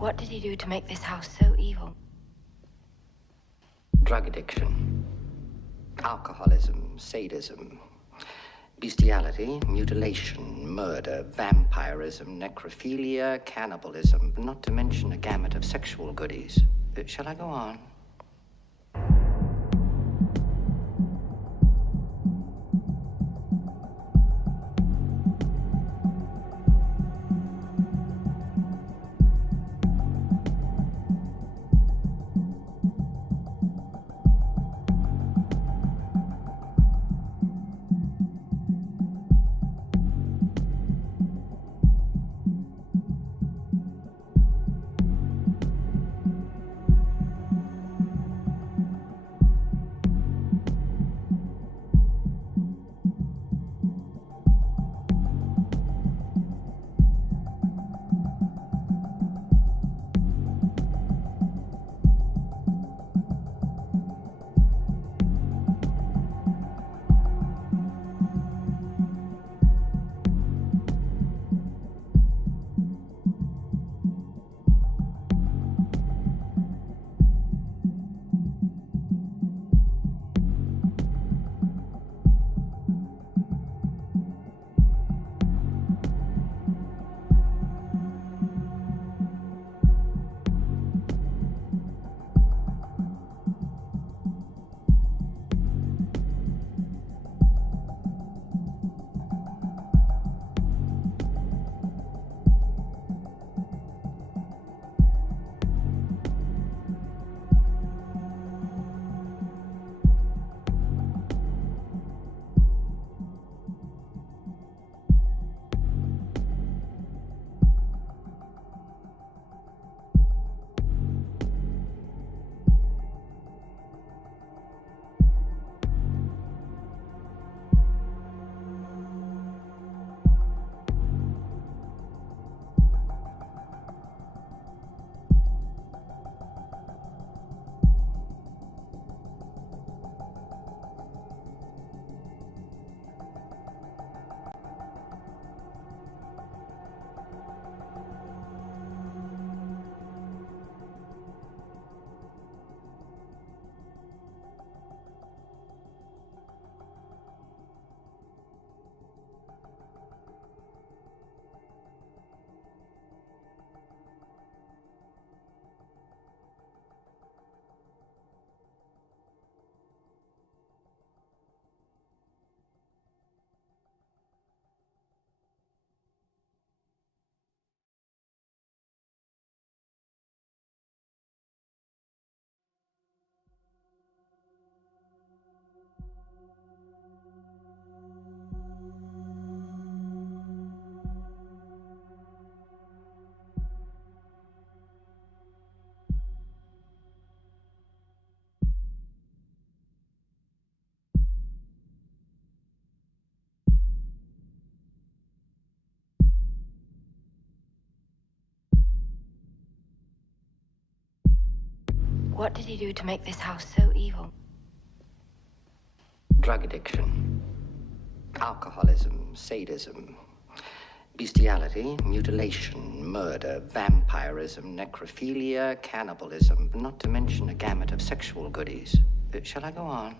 What did he do to make this house so evil? Drug addiction, alcoholism, sadism, bestiality, mutilation, murder, vampirism, necrophilia, cannibalism, not to mention a gamut of sexual goodies. Shall I go on? What did he do to make this house so evil? Drug addiction, alcoholism, sadism, bestiality, mutilation, murder, vampirism, necrophilia, cannibalism, not to mention a gamut of sexual goodies. Shall I go on?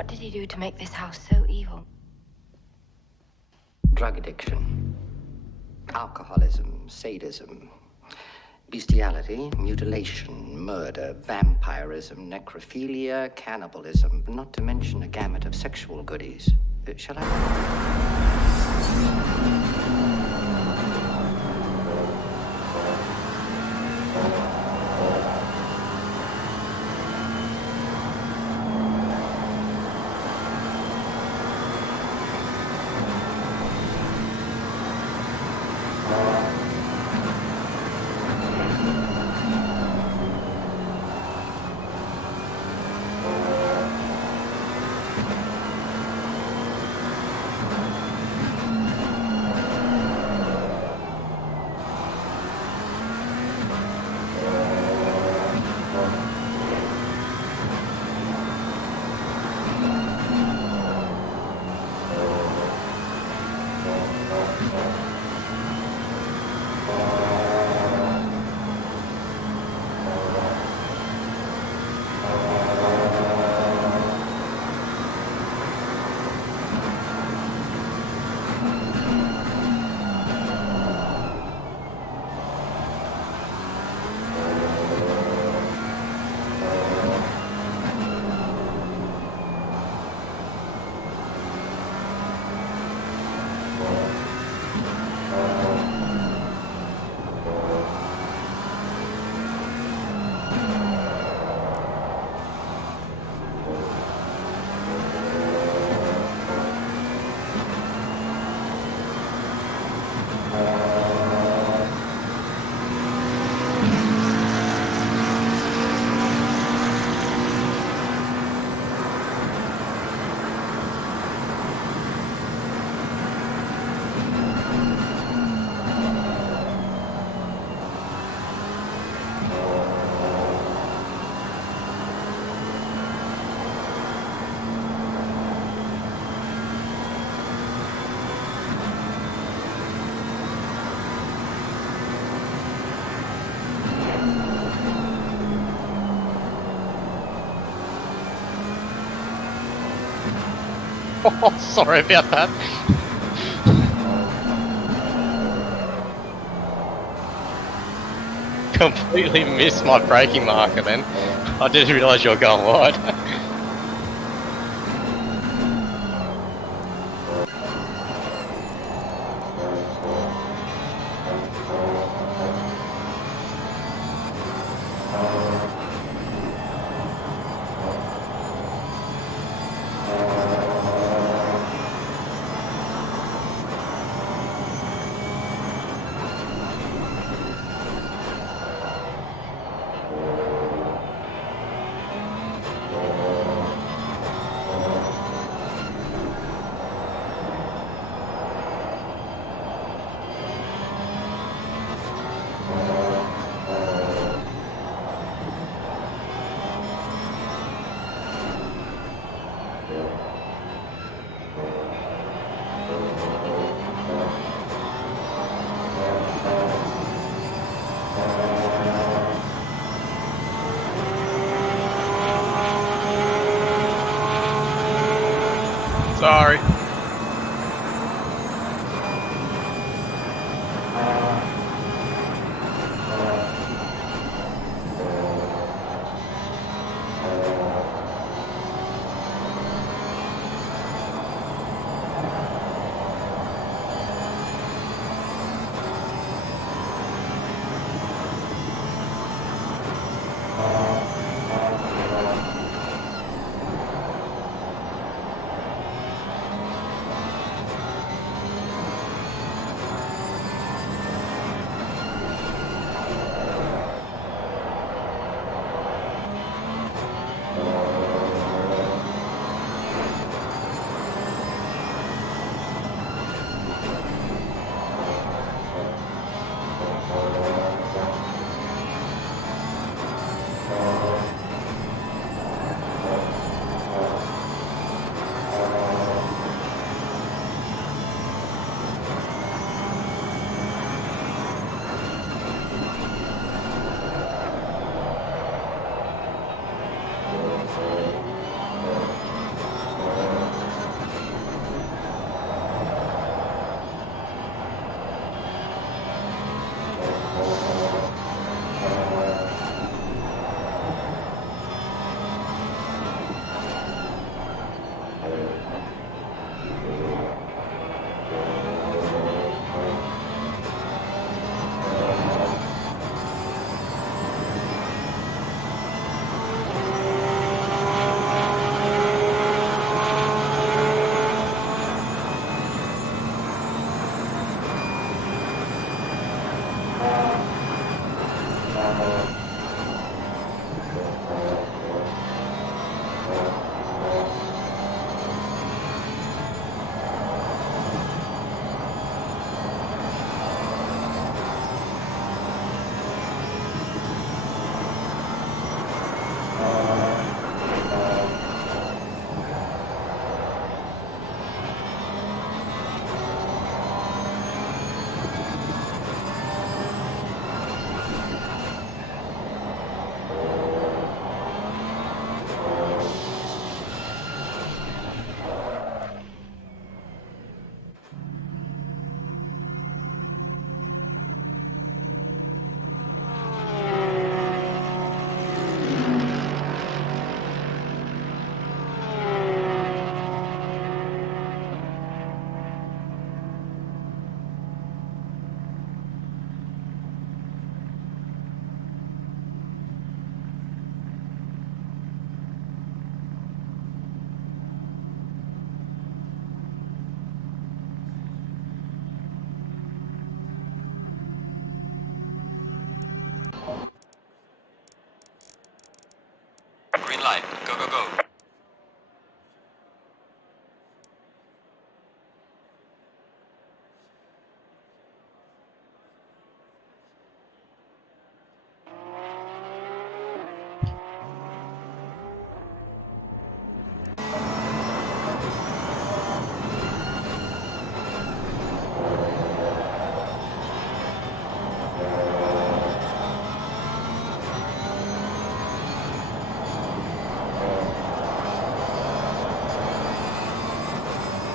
What did he do to make this house so evil? Drug addiction, alcoholism, sadism, bestiality, mutilation, murder, vampirism, necrophilia, cannibalism, not to mention a gamut of sexual goodies. Shall I? Oh, sorry about that. Completely missed my braking marker then. I didn't realise you were going wide. Sorry.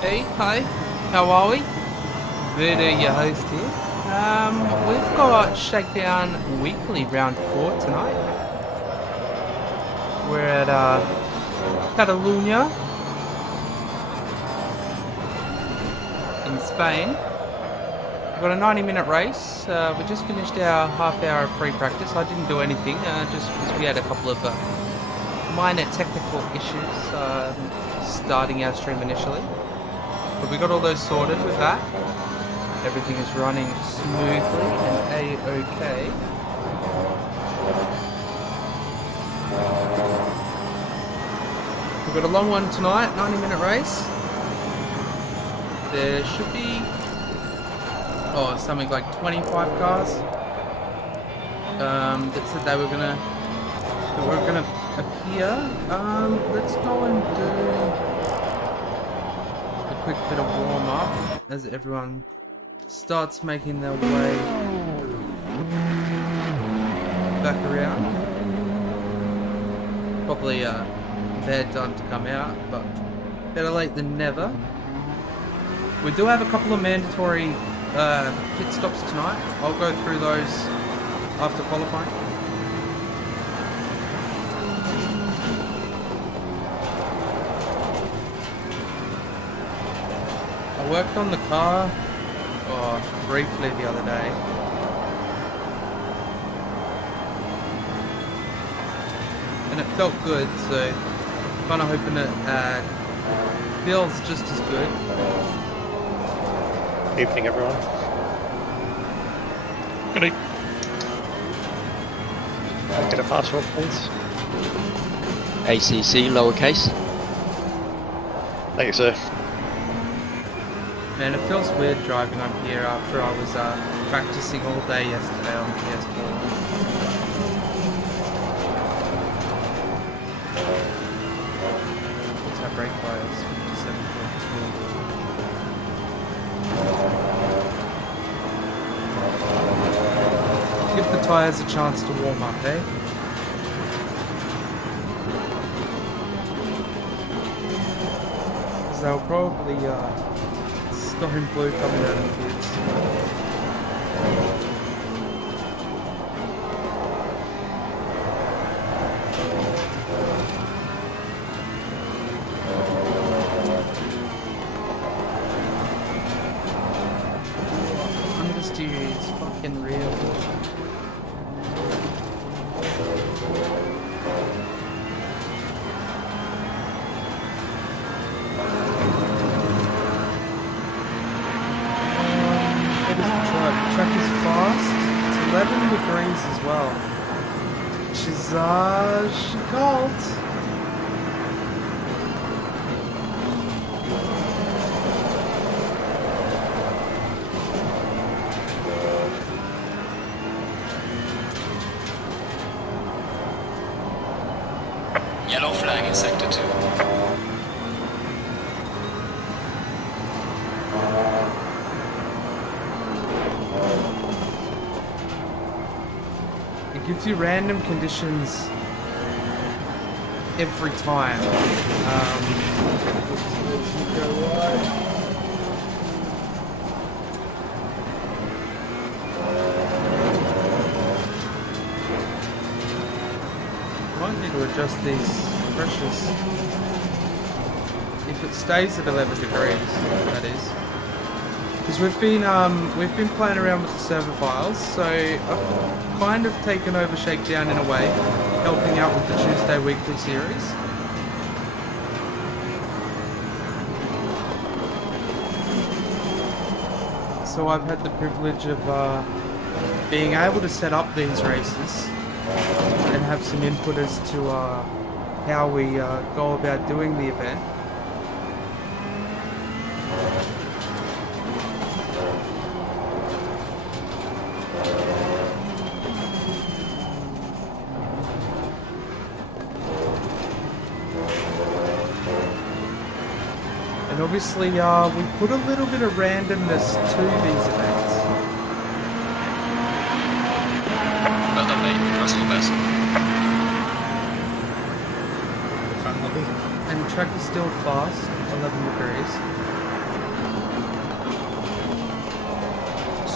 Hey, hi, how are we? Voodoo, your host here. We've got Shakedown Weekly Round 4 tonight. We're at Catalunya in Spain. We've got a 90-minute race. We just finished our half hour of free practice. I didn't do anything, just because we had a couple of minor technical issues starting our stream initially. But we got all those sorted with that. Everything is running smoothly and a-okay. We've got a long one tonight, 90-minute race. There should be something like 25 cars that said they were gonna appear. Let's go and do a quick bit of warm up as everyone starts making their way back around. Probably a bad time to come out, but better late than never. We do have a couple of mandatory pit stops tonight. I'll go through those after qualifying. I worked on the car briefly the other day. And it felt good, so kind of hoping it feels just as good. Evening, everyone. Good evening. Get a password, please. ACC lowercase. Thank you, sir. Man, it feels weird driving up here after I was practicing all day yesterday on the PS4. What's our brake bias? 57.2. Give the tyres a chance to warm up, eh? Because they'll probably stone blue coming out of the kids. Understeer is fucking real. Track is fast. It's 11 degrees as well. Which is cold. Yellow flag in sector 2. It gives you random conditions every time. Might need to adjust these pressures. If it stays at 11 degrees, that is. Because we've been playing around with the server files, so I've kind of taken over Shakedown in a way, helping out with the Tuesday weekly series. So I've had the privilege of being able to set up these races and have some input as to how we go about doing the event. And obviously, we put a little bit of randomness to these events. Well done, mate. Personal best. And the track is still fast, 11 degrees.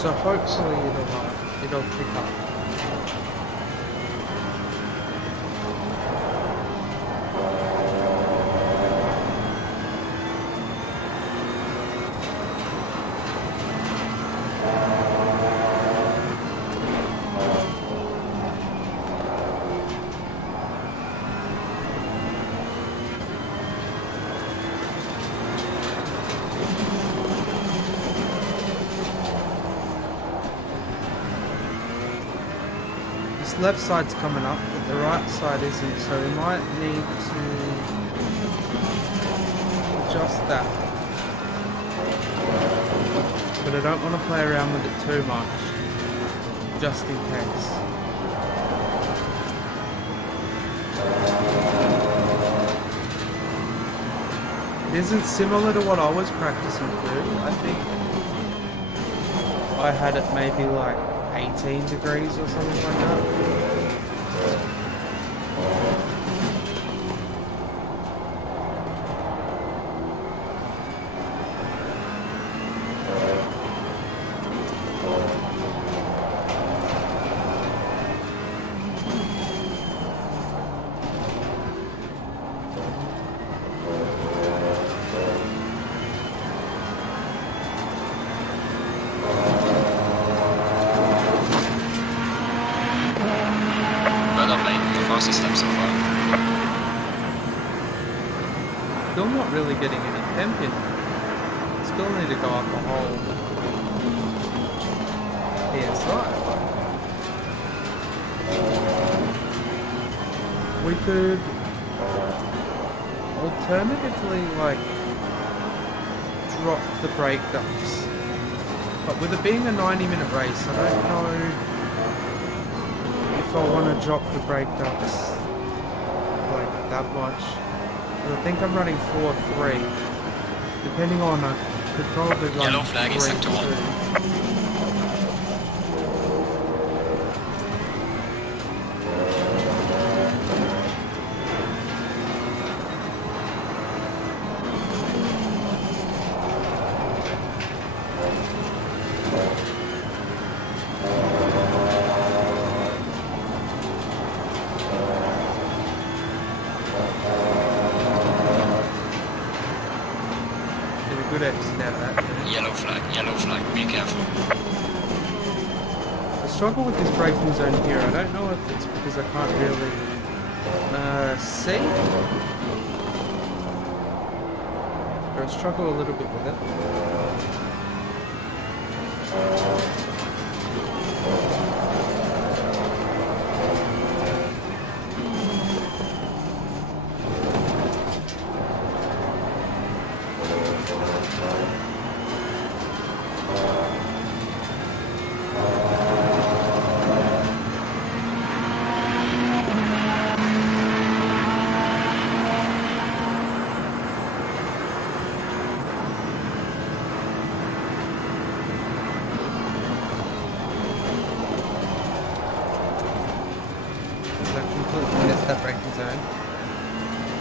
So hopefully it'll pick up. Left side's coming up, but the right side isn't, so we might need to adjust that. But I don't want to play around with it too much, just in case. It isn't similar to what I was practicing too. I think I had it maybe like 18 degrees or something like that. Still not really getting any temp in. Still need to go up a whole PSI. We could alternatively like drop the brake ducts. But with it being a 90-minute race, I don't know if I want to drop the brake ducts like that much. I think I'm running 4-3. Depending on, I could probably run Yellow flag in sector 1. Yellow flag, be careful. I struggle with this braking zone here. I don't know if it's because I can't really see. But I struggle a little bit with it.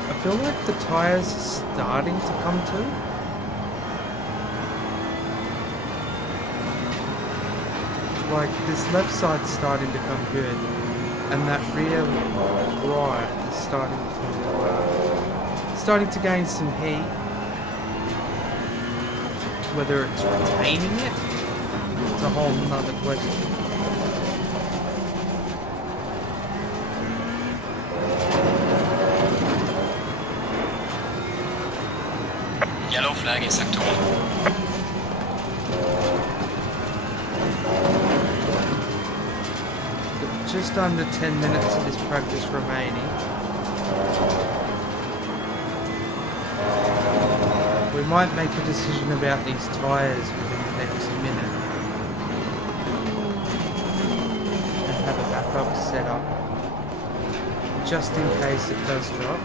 I feel like the tyres are starting to come to. Like this left side's starting to come good, and that rear right is starting to gain some heat. Whether it's retaining it, it's a whole nother question. Yellow flag in sector 1. Just under 10 minutes of this practice remaining. We might make a decision about these tyres within the next minute. And have a backup set up. Just in case it does drop.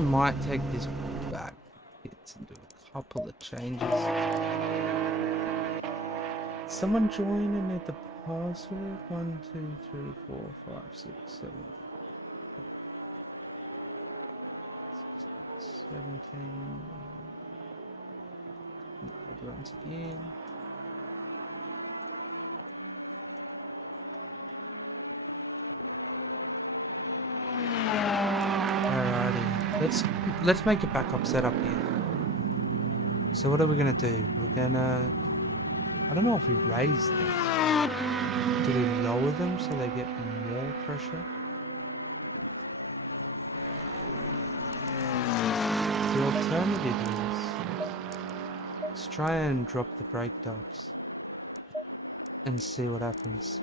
we might take this back and do a couple of changes. Someone join and need the password. 1, 2, 3, 4, 5, 6, 7, 17. No, everyone's in. Alrighty, let's make a backup setup here. So what are we gonna do? We're gonna, I don't know if we raise them. Do we lower them so they get more pressure? The alternative is, let's try and drop the brake dogs and see what happens.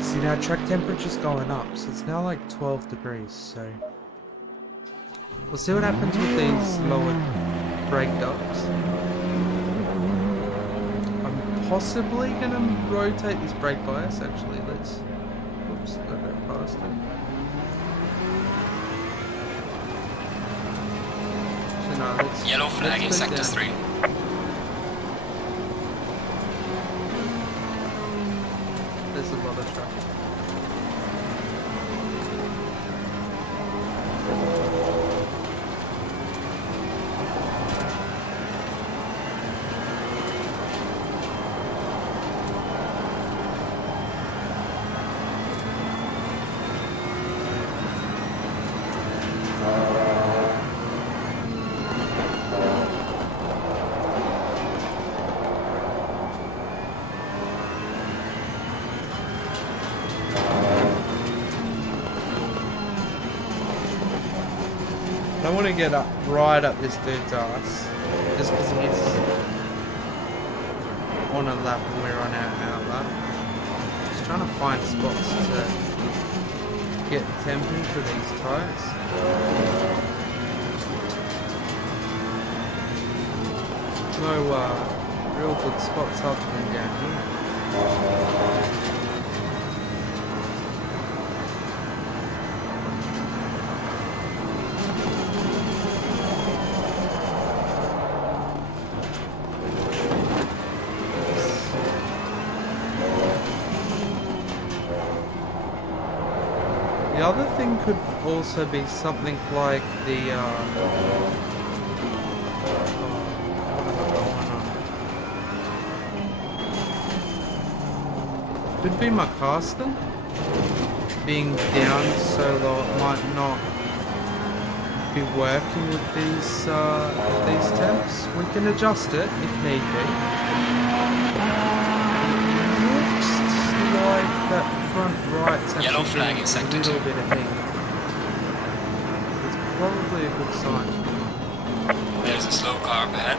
See, now track temperature's going up, so it's now like 12 degrees, so we'll see what happens with these lowered brake dogs. I'm possibly gonna rotate this brake bias, actually. Let's, whoops, I got past it. So no, let's, Yellow flag in sector 3. There's a lot of traffic. I want to get up right up this dude's ass, just because he's on a lap and we're on our lap. Just trying to find spots to get temp into these tyres. No real good spots other than down here. The other thing could also be something like the could be my caster being down so low it might not be working with these temps. We can adjust it if need be. Looks like that front right's Yellow actually flag in a sector little 2. bit of heat. It's probably a good sign. There's a slow car up ahead.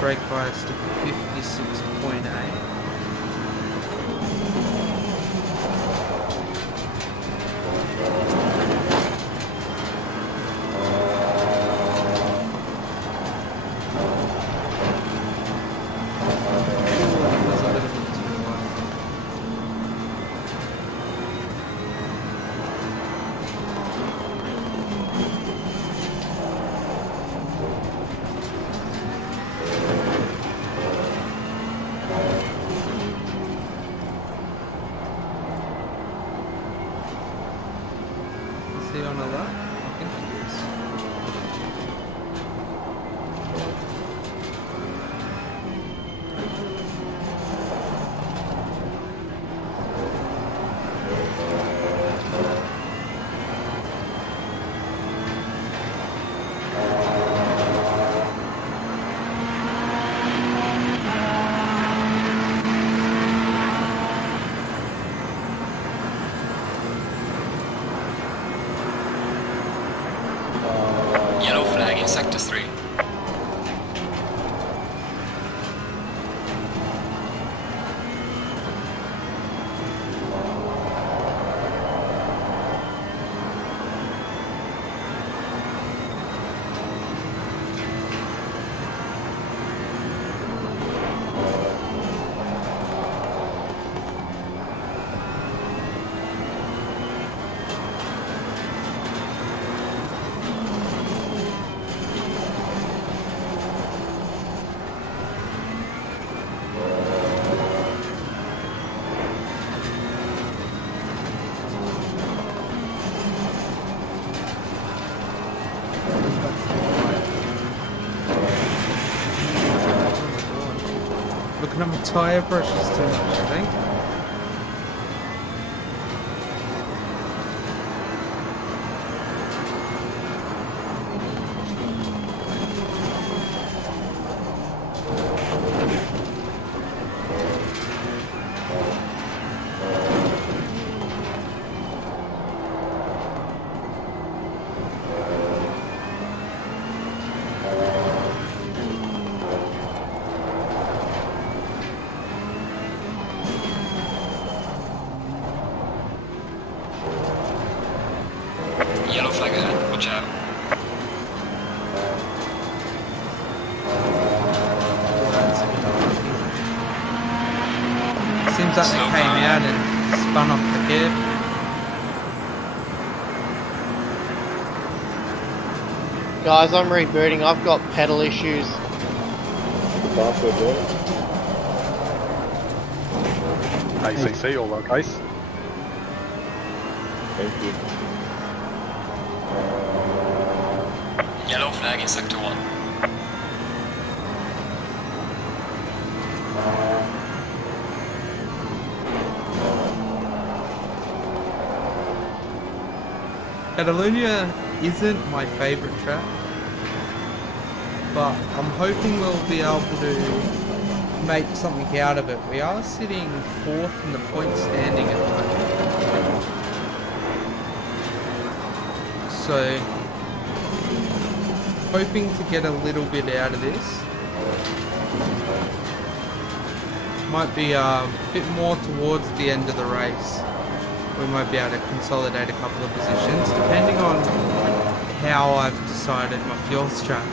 Brake bias to 56.8. On a lap? I think he is. Yellow flag in sector 3. Looking at my tyre brushes too much, I think. Yellow flag ahead, watch out. Seems like they came out and spun off the curb. Guys, I'm rebooting. I've got pedal issues. ACC all okay? Thank you. Yellow flag in sector 1. Catalonia isn't my favourite track, but I'm hoping we'll be able to make something out of it. We are sitting 4th in the point standing at the moment. So, hoping to get a little bit out of this. Might be a bit more towards the end of the race. We might be able to consolidate a couple of positions, depending on how I've decided my fuel strat.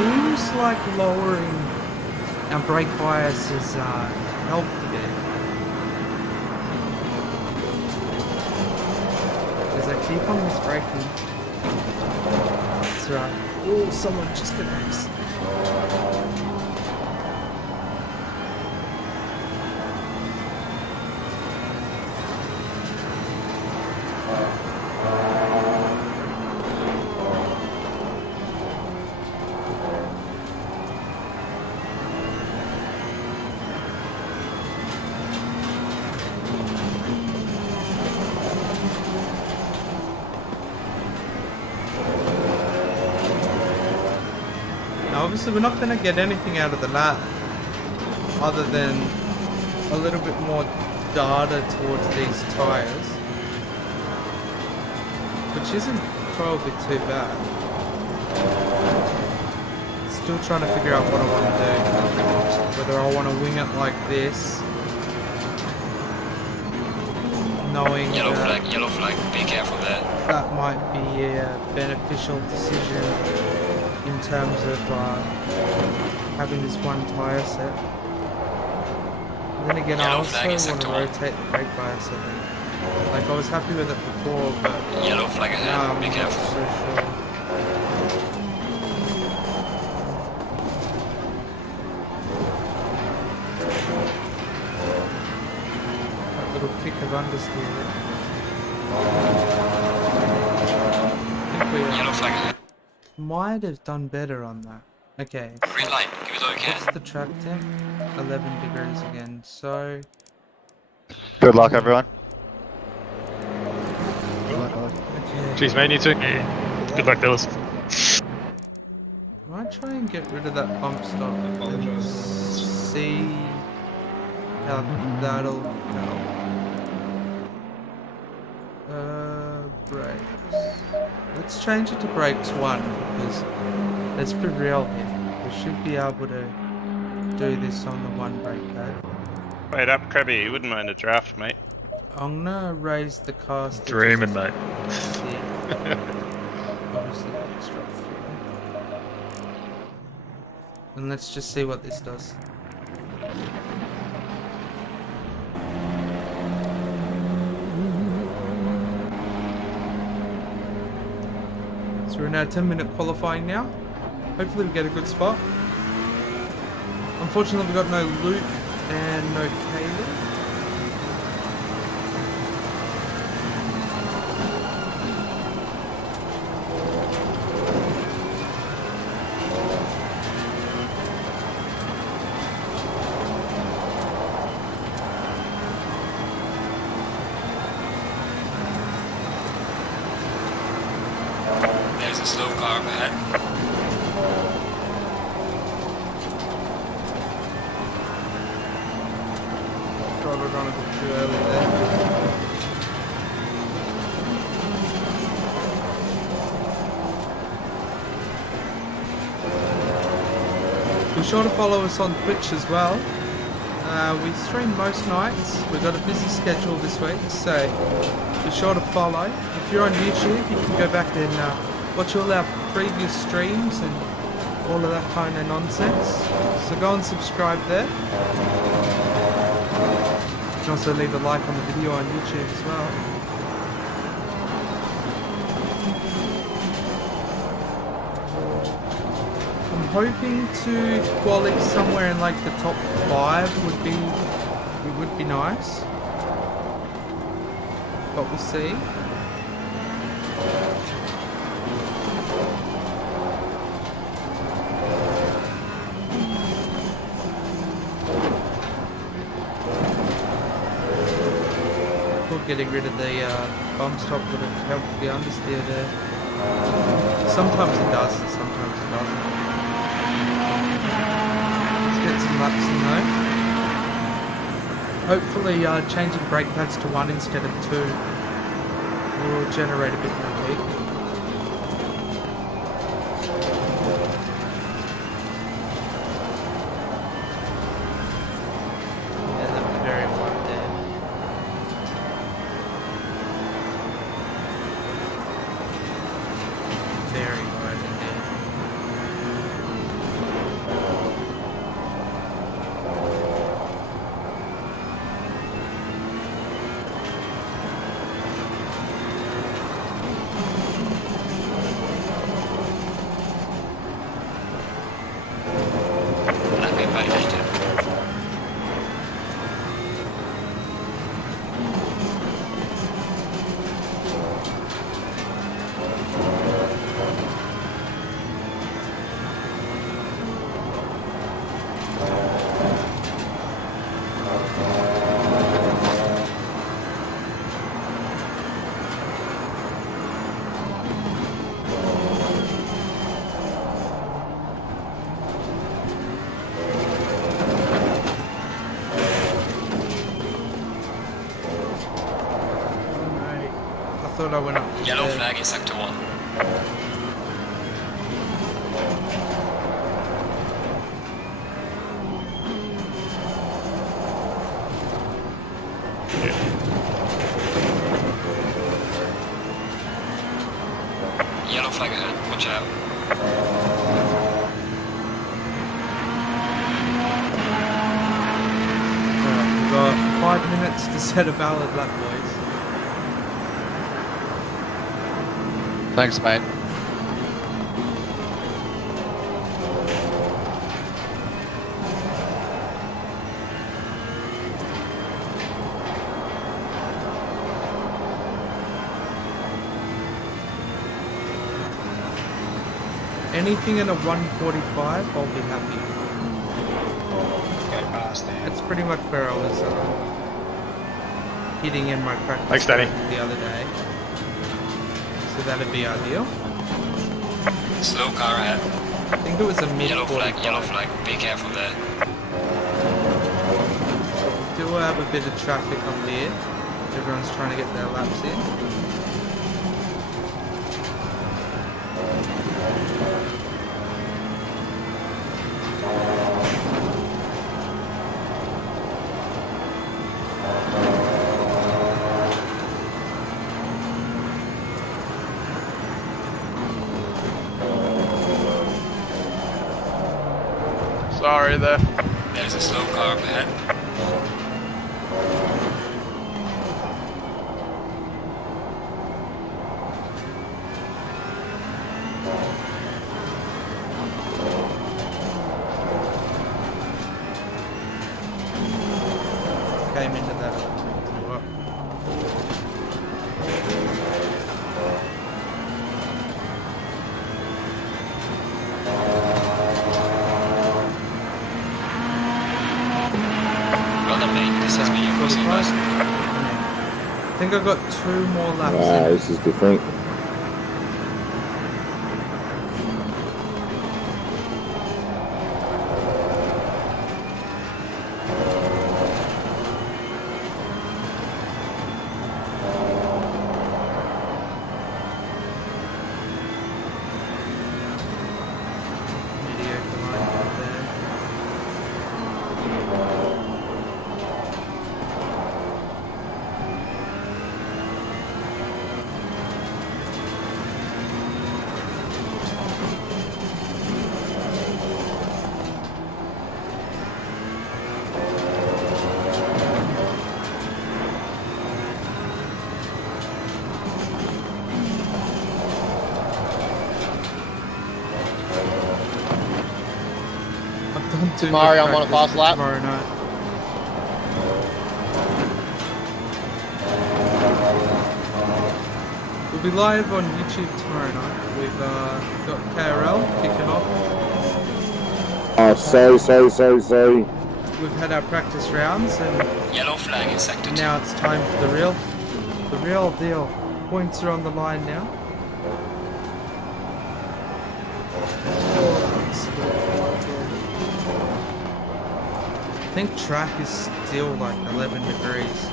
Seems like lowering our brake bias has helped a bit. Because I keep on misbraking. That's right. Oh, someone just got X. Obviously we're not going to get anything out of the lap other than a little bit more data towards these tyres, which isn't probably too bad. Still trying to figure out what I want to do, whether I want to wing it like this, knowing Yellow that flag, be careful there. that might be a beneficial decision in terms of having this one tyre set. Then again, I also want to rotate the brake bias, I think. Like, I was happy with it before, but Yellow flag ahead, now I'm be not careful. so sure. We've understeered it. I think we Yellow flag ahead. might have done better on that. Okay. Green light. Give it all you What's can. the track temp? 11 degrees again. So, Good luck, everyone. okay. Cheers, mate, you too. Good luck, fellas. I might try and get rid of that bump stop and see how that'll help. Brakes. Let's change it to brakes 1 because let's be real here. We should be able to do this on the 1 brake pad. Wait up, Krabby. You wouldn't mind a draft, mate. I'm gonna raise the cast. Dreaming, mate. Obviously, extra fuel. And let's just see what this does. So we're in our 10-minute qualifying now. Hopefully we get a good spot. Unfortunately we got no Luke and no Caleb. There's a slow car up ahead. Driver gone a bit too early there. Be sure to follow us on Twitch as well. We stream most nights. We've got a busy schedule this week, so be sure to follow. If you're on YouTube, you can go back and watch all our previous streams and all of that kind of nonsense. So go and subscribe there. You can also leave a like on the video on YouTube as well. I'm hoping to qualify somewhere in like the top 5 would be nice. But we'll see. Getting rid of the bump stop would have helped the understeer there. Sometimes it does, and sometimes it doesn't. Let's get some laps in though. Hopefully changing brake pads to 1 instead of 2 will generate a bit more heat. Thought I went up. Yellow flag in sector 1. Yellow flag ahead, watch out. We've got 5 minutes to set a valid lap, boys. Thanks, mate. Anything in a 145, I'll be happy. Go past there. That's pretty much where I was hitting in my practice Thanks, Danny. the other day. So that'd be ideal. Slow car ahead. I think it was a mid Yellow 45. flag. Be careful there. We do have a bit of traffic up here. Everyone's trying to get their laps in. Sorry there. There's a slow car up ahead. Came into that up. Well done, mate. This has been your first bus. I think I got 2 more laps in. This is different. Mediocre line up there. I've done 2 Mario, more I'm on a fast practice lap. tomorrow night. We'll be live on YouTube tomorrow night. We've got KRL kicking off. Oh, sorry. We've had our practice rounds and Yellow flag in sector 2. now it's time for the real deal. Points are on the line now. I think track is still like 11 degrees.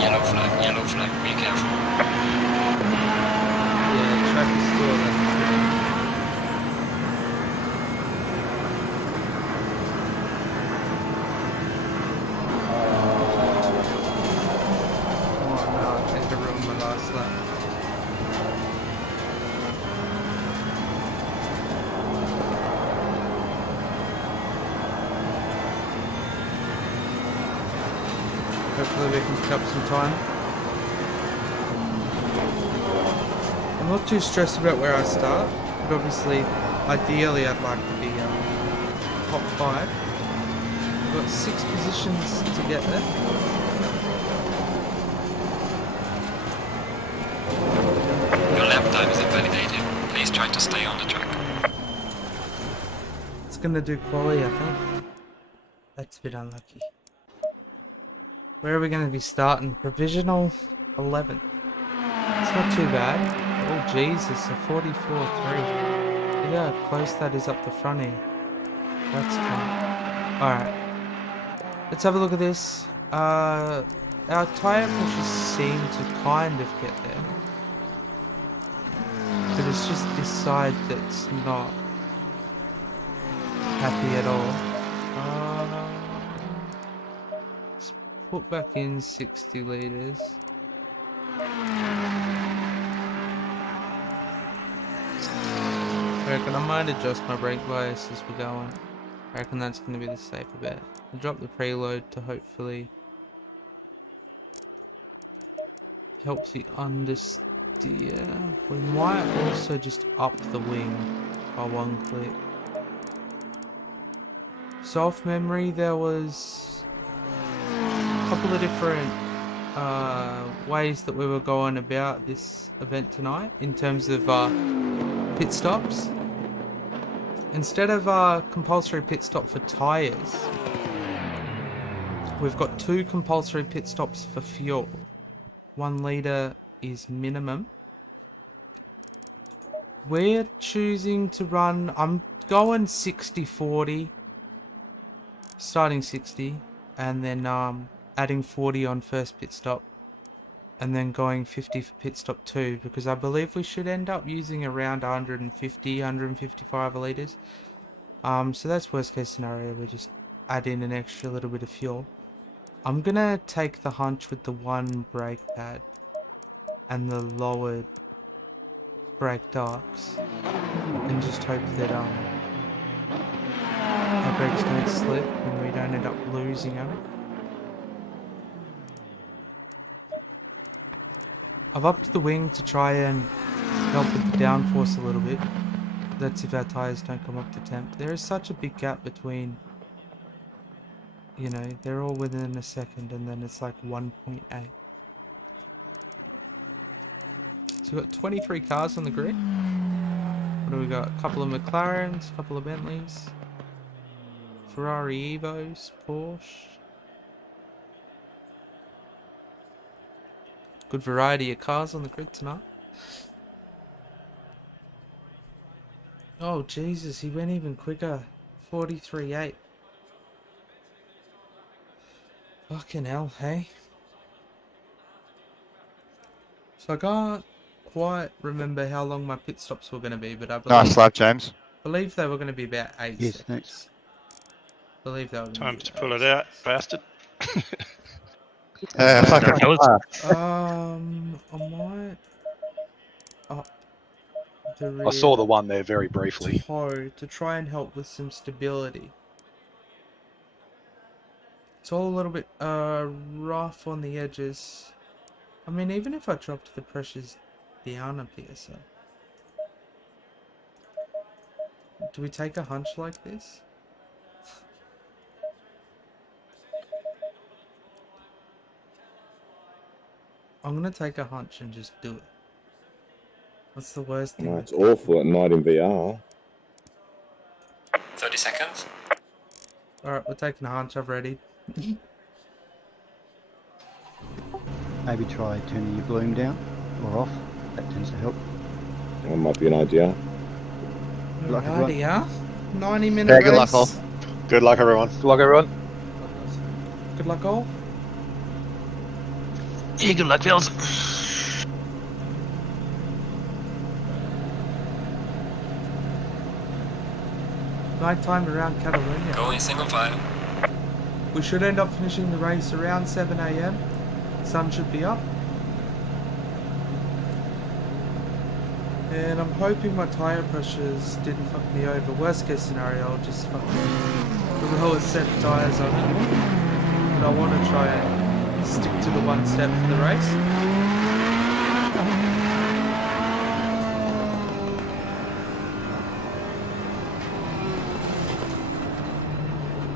Yellow flag. Be careful. Yeah, track is still 11 degrees. Oh no, I think I ruined my last lap. Hopefully we can pick up some time. I'm not too stressed about where I start, but obviously, ideally I'd like to be top 5. I've got 6 positions to get there. Your lap time is invalidated. Please try to stay on the track. It's gonna do quali, I think. That's a bit unlucky. Where are we gonna be starting? Provisional 11th. It's not too bad. Oh Jesus, a 44.3. Look how close that is up the front here. That's fun. Alright. Let's have a look at this. Our tyre pressures seem to kind of get there. But it's just this side that's not happy at all. Let's put back in 60 litres. I reckon I might adjust my brake bias as we're going. I reckon that's going to be the safer bet. I'll drop the preload to hopefully help the understeer. We might also just up the wing by 1 click. So off memory there was couple of different ways that we were going about this event tonight in terms of pit stops. Instead of a compulsory pit stop for tyres, we've got 2 compulsory pit stops for fuel. 1 litre is minimum. We're choosing to run, I'm going 60-40, starting 60, and then adding 40 on first pit stop, and then going 50 for pit stop 2, because I believe we should end up using around 150, 155 litres. So that's worst case scenario, we just add in an extra little bit of fuel. I'm gonna take the hunch with the 1 brake pad and the lowered brake darks, and just hope that our brakes don't slip and we don't end up losing them. I've upped the wing to try and help with the downforce a little bit. That's if our tyres don't come up to temp. There is such a big gap between, you know, they're all within a second, and then it's like 1.8. So we've got 23 cars on the grid. What do we got? A couple of McLarens, a couple of Bentleys, Ferrari Evos, Porsche. Good variety of cars on the grid tonight. Oh Jesus, he went even quicker. 43.8. Fucking hell, hey? So I can't quite remember how long my pit stops were going to be, but I Nice lap, James. believe they were going to be about 8 Yes, seconds. thanks. Believe they were Time gonna to be pull about it 8 out, bastard. Fucking fellas. I might up the rear I saw the one there very briefly. toe to try and help with some stability. It's all a little bit rough on the edges. I mean, even if I dropped the pressures down a PSI. Do we take a hunch like this? I'm gonna take a hunch and just do it. What's the worst thing? No, it's awful at night in VR. 30 seconds. Alright, we're taking a hunch, I've ready. Maybe try turning your bloom down or off. That tends to help. That might be an idea. Luck, everyone. Alrighty, huh? 90-minute Yeah, race. good luck, all. Good luck, everyone. Good luck, everyone. Good luck, all. Yeah, good luck, fellas. Night time around Catalonia. Going single file. We should end up finishing the race around 7 AM. Sun should be up. And I'm hoping my tyre pressures didn't fuck me over. Worst case scenario, I'll just fucking the lowest set of tyres on it. But I want to try and stick to the 1 step for the race.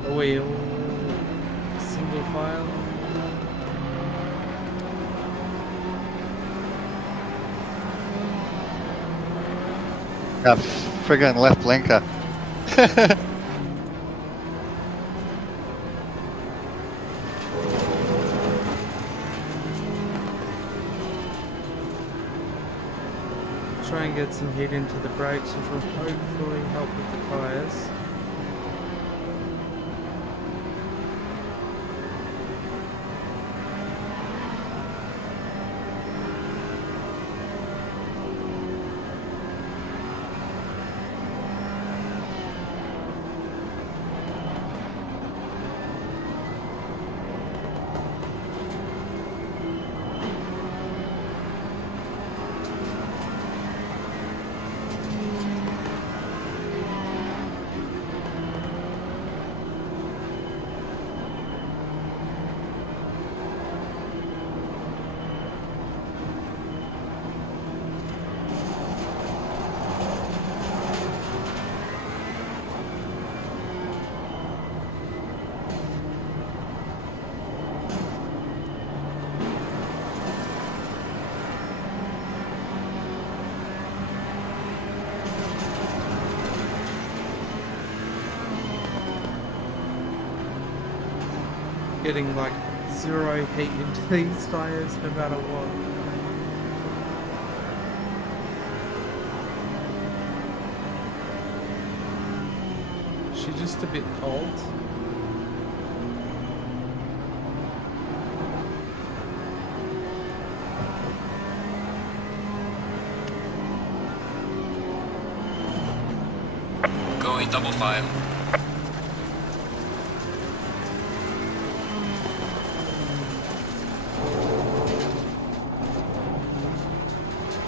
Are we all single file? Friggin' left blinker. Try and get some heat into the brakes, which will hopefully help with the tyres. getting like zero heat into these tyres no matter what. She's just a bit cold. Going double file.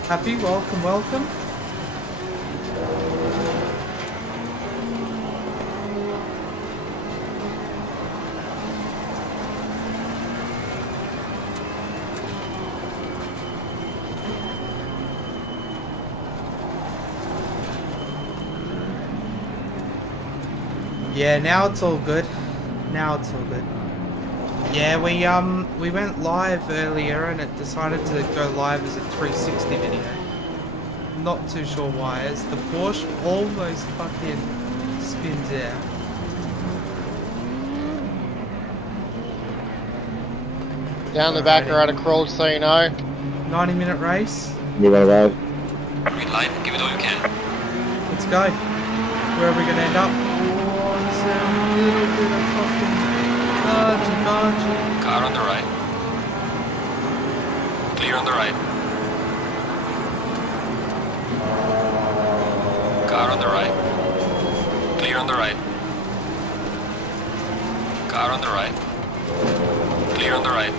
Happy, welcome, welcome. Yeah, now it's all good. Now it's all good. Yeah, we went live earlier and it decided to go live as a 360 video. Not too sure why, as the Porsche almost fucking spins out. Down the back are at a crawl, so you know. 90-minute race. You want to ride? Green light, give it all you can. Let's go. Where are we gonna end up? Oh, there's a little bit of fucking dodgy. Car on the right. Clear on the right. Car on the right. Clear on the right. Car on the right. Clear on the right.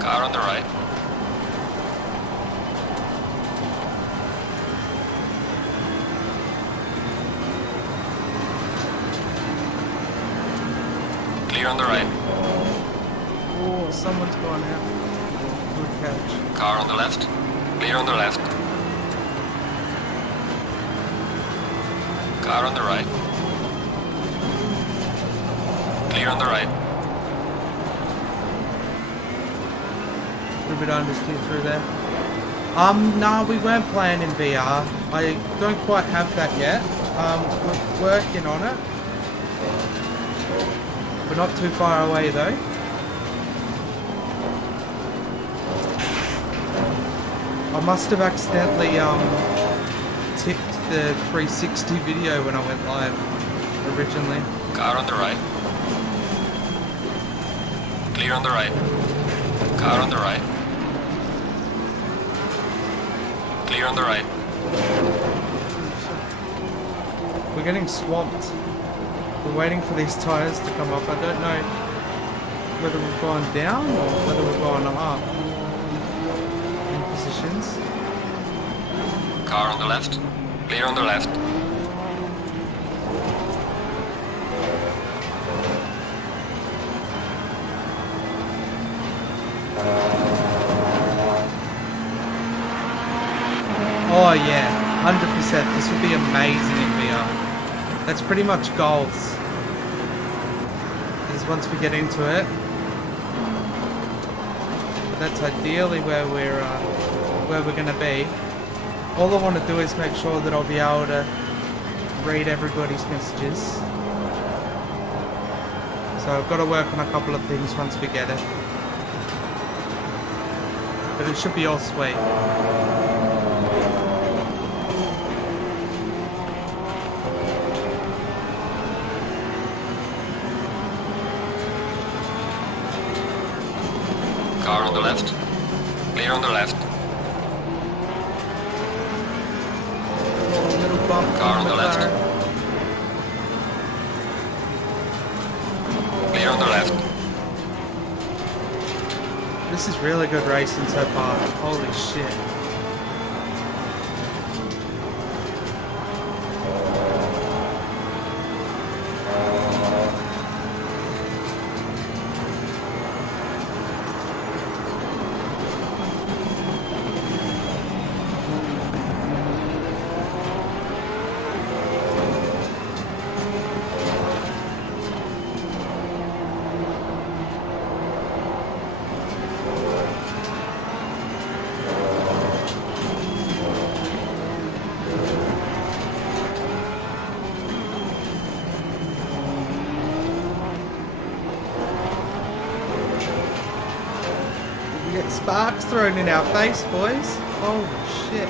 Car on the right. Clear on the right. Oh, someone's gone out. Good catch. Car on the left. Clear on the left. Car on the right. Clear on the right. A bit understeer through there. No, we weren't playing in VR. I don't quite have that yet. We're working on it. We're not too far away though. I must have accidentally tipped the 360 video when I went live originally. Car on the right. Clear on the right. Car on the right. Clear on the right. We're getting swamped. We're waiting for these tyres to come up. I don't know whether we've gone down or whether we've gone up in positions. Car on the left. Clear on the left. Oh yeah, 100%. This would be amazing in VR. That's pretty much goals. Is once we get into it. But that's ideally where we're gonna be. All I want to do is make sure that I'll be able to read everybody's messages. So I've got to work on a couple of things once we get it. But it should be all sweet. Car on the left. Clear on the left. Little bump. Car on the left. Clear on the left. This is really good racing so far. Holy shit. get sparks thrown in our face, boys. Holy shit.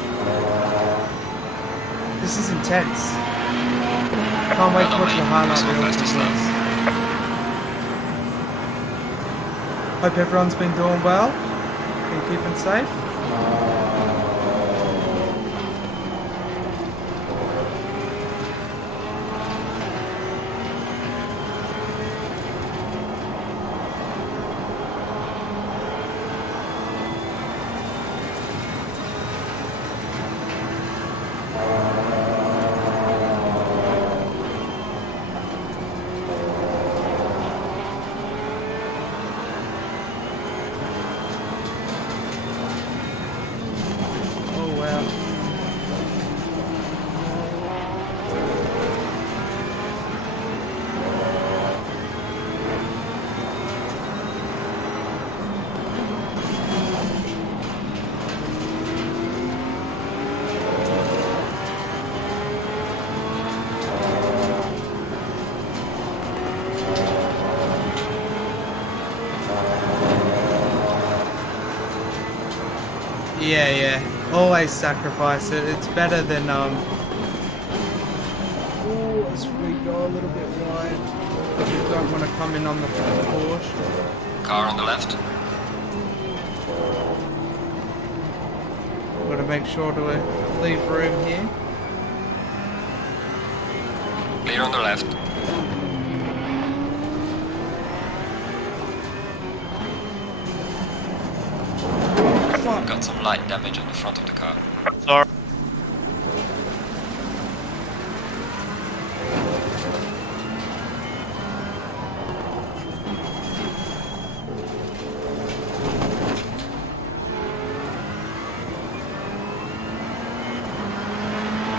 This is intense. Can't wait to watch the highlight reels of this. Hope everyone's been doing well. Been keeping safe. Yeah. Always sacrifice it. It's better than oh, as we go a little bit wide. We don't want to come in on the Porsche. Car on the left. Got to make sure to leave room here. Clear on the left. Got some light damage on the front of the car. Sorry.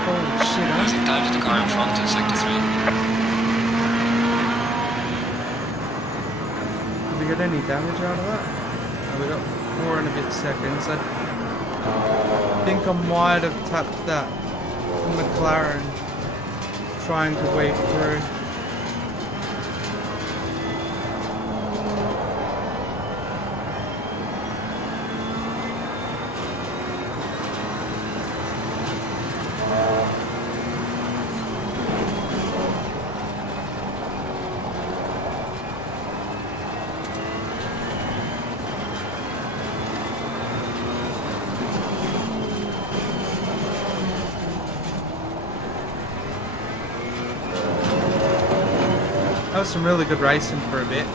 Holy shit, Losing time to the car in front in sector 3. Did we get any damage out of that? Oh, we got 4 and a bit seconds. I think I might have tapped that McLaren trying to weave through. That was some really good racing for a bit.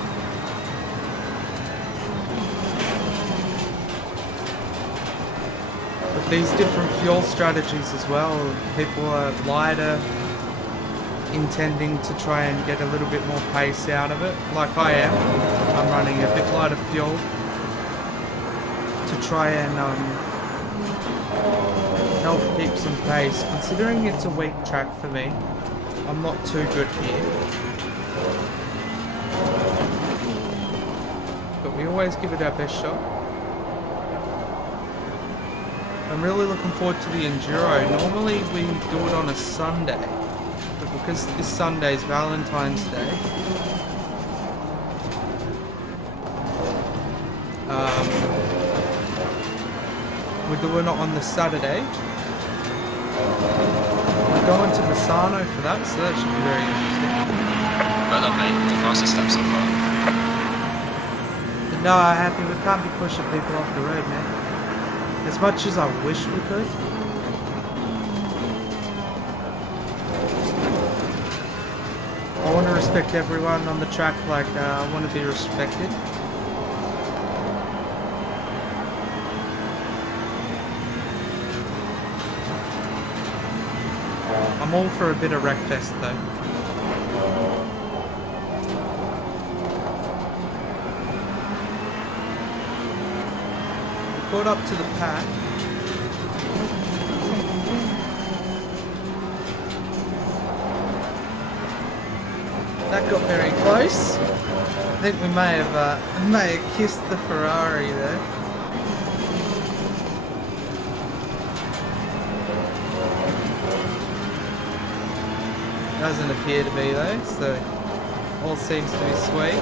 With these different fuel strategies as well, people are lighter, intending to try and get a little bit more pace out of it, like I am. I'm running a bit lighter fuel to try and help keep some pace. Considering it's a weak track for me, I'm not too good here. But we always give it our best shot. I'm really looking forward to the Enduro. Normally we do it on a Sunday, but because this Sunday is Valentine's Day, we're doing it on the Saturday. We're going to Misano for that, so that should be very interesting. Well done, mate. The fastest step so far. No, Happy, we can't be pushing people off the road, man. As much as I wish we could. I want to respect everyone on the track like I want to be respected. I'm all for a bit of wreckfest though. Caught up to the pack. That got very close. I think we may have kissed the Ferrari there. Doesn't appear to be though, so all seems to be sweet.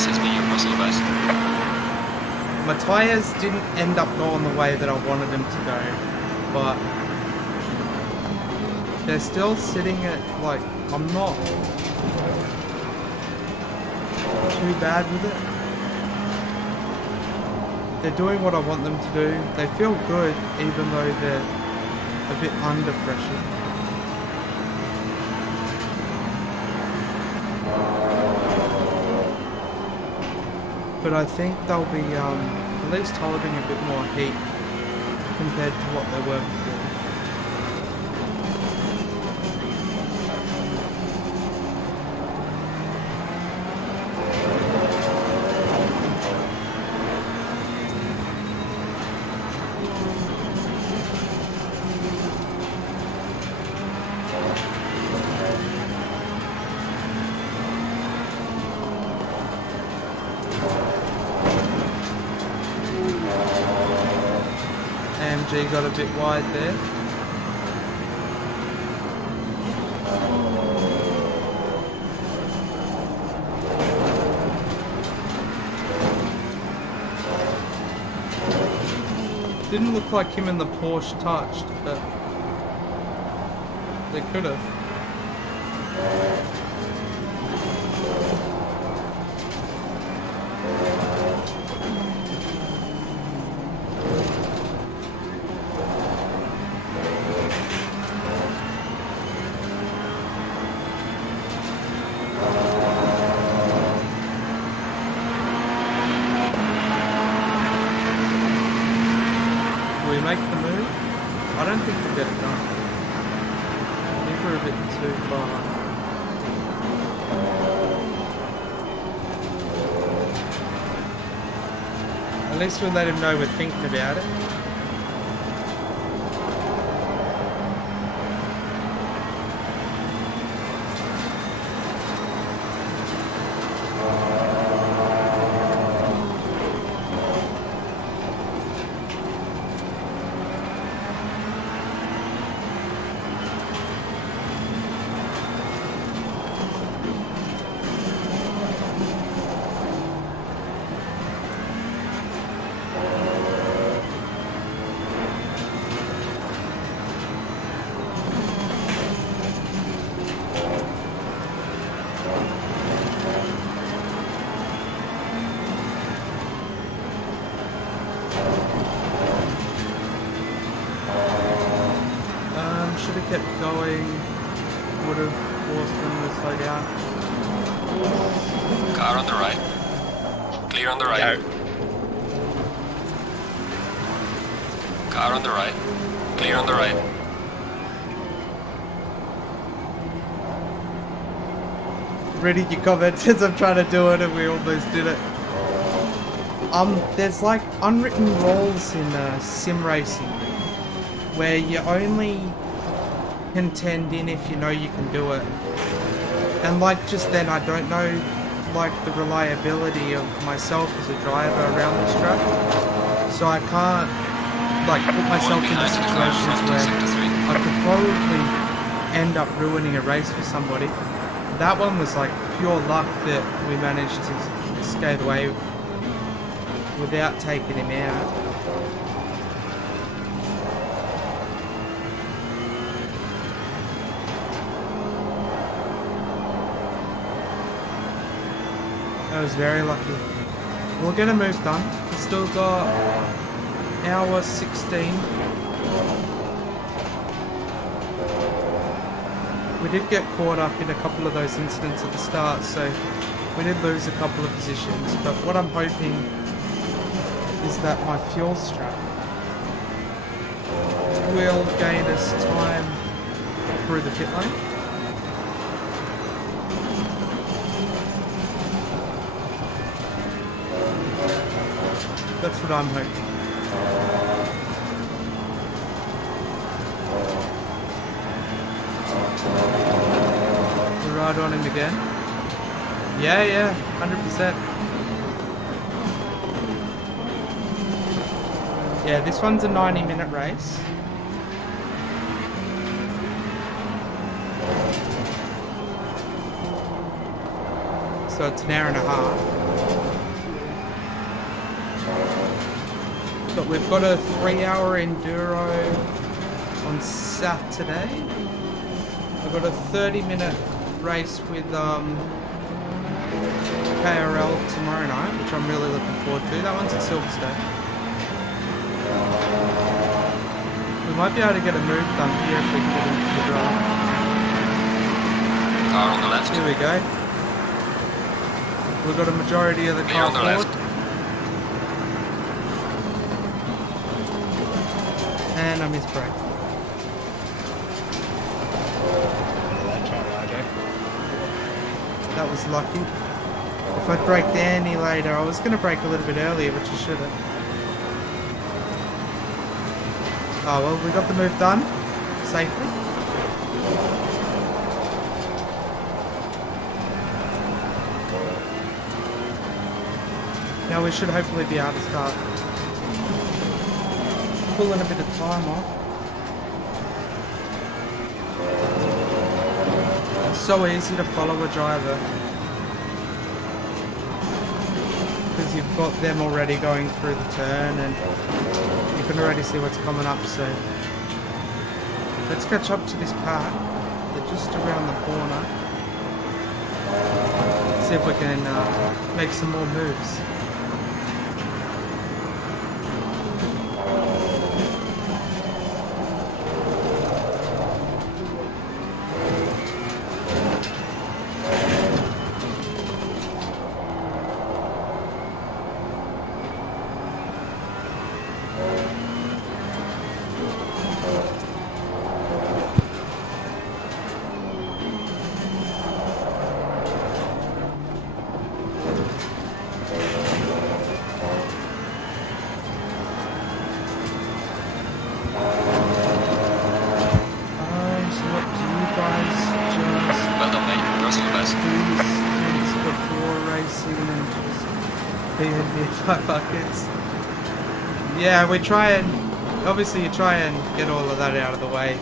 This is me, Russell Base. My tyres didn't end up going the way that I wanted them to go, but they're still sitting at, like, I'm not too bad with it. They're doing what I want them to do. They feel good, even though they're a bit under pressure. But I think they'll be at least holding a bit more heat compared to what they were before. AMG got a bit wide there. Didn't look like him and the Porsche touched, but they could have. Make the move? I don't think we'll get it done. I think we're a bit too far. At least we'll let him know we're thinking about it. Should have kept going, would have forced them to slow down. Car on the right. Clear on the right. Car on the right. Clear on the right. Read your comments as I'm trying to do it and we almost did it. There's like unwritten rules in SimRacing where you only contend in if you know you can do it. And like just then I don't know like the reliability of myself as a driver around this track. So I can't like put myself in situations where I could probably end up ruining a race for somebody. That one was like pure luck that we managed to skate away without taking him out. I was very lucky. We'll get a move done. We've still got hour 16. We did get caught up in a couple of those incidents at the start, so we did lose a couple of positions. But what I'm hoping is that my fuel strap will gain us time through the pit lane. That's what I'm hoping. We're right on him again. Yeah, 100%. Yeah, this one's a 90-minute race. So it's an hour and a half. we've got a 3-hour enduro on Saturday. We've got a 30-minute race with KRL tomorrow night, which I'm really looking forward to. That one's at Silverstone. We might be able to get a move done here if we can get into the drive. Car on the left. Here we go. We've got a majority of the Clear car on the forward. left. And I missed brake. That was lucky. If I'd braked any later, I was going to brake a little bit earlier, which I should have. Oh well, we got the move done safely. Now we should hopefully be able to start pulling a bit of time off. It's so easy to follow a driver because you've got them already going through the turn and you can already see what's coming up. So let's catch up to this pack. They're just around the corner. See if we can make some more moves. Buckets. Yeah, we try and obviously you try and get all of that out of the way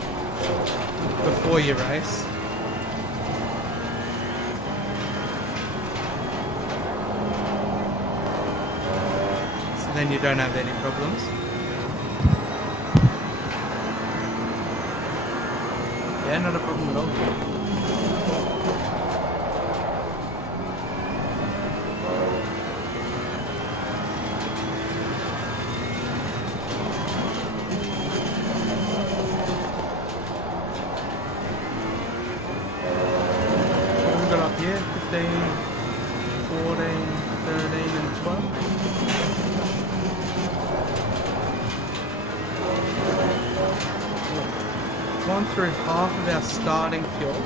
before you race. So then you don't have any problems. Yeah, not a problem at all. Yeah, 15, 14, 13 and 12. Gone through half of our starting fuel.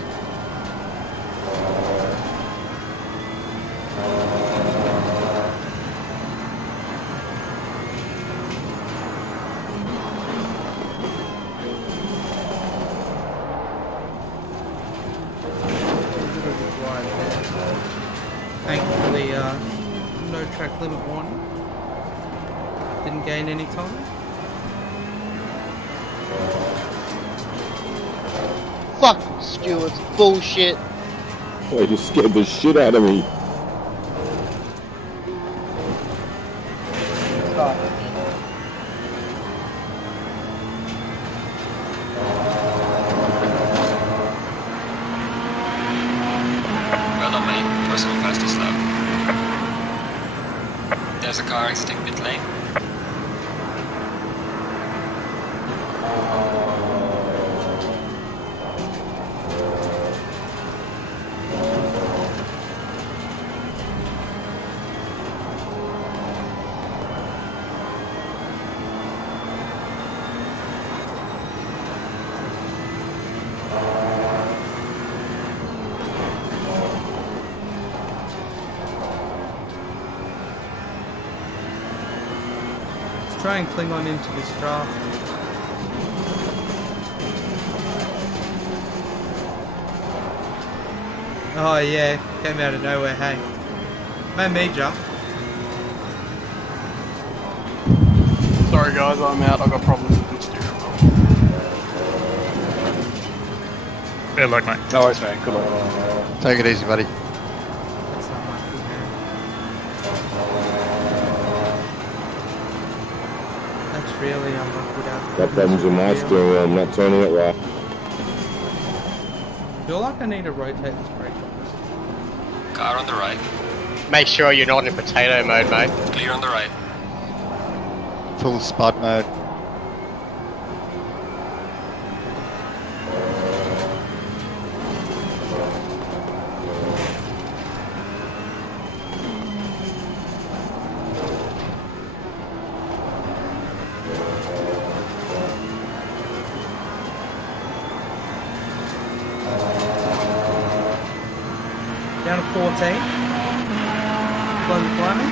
Thankfully, no track limit warning. Didn't gain any time. Fuck stewards, bullshit. Oh, you just scared the shit out of me. Stop. Well done, mate. Personal fastest lap. There's a car exiting pit lane. Try and cling on into this draft. Oh yeah, came out of nowhere, hey. Made me jump. Sorry guys, I'm out. I've got problems with the steering wheel. Good luck, mate. No worries, man. Good luck. Take it easy, buddy. That's unlucky, man. Really, I'm not good at Got problems with my steering wheel, I'm not turning it right. I feel like I need to rotate this brake. Car on the right. Make sure you're not in potato mode, mate. Clear on the right. Full spud mode. Down to 14. Close climbing.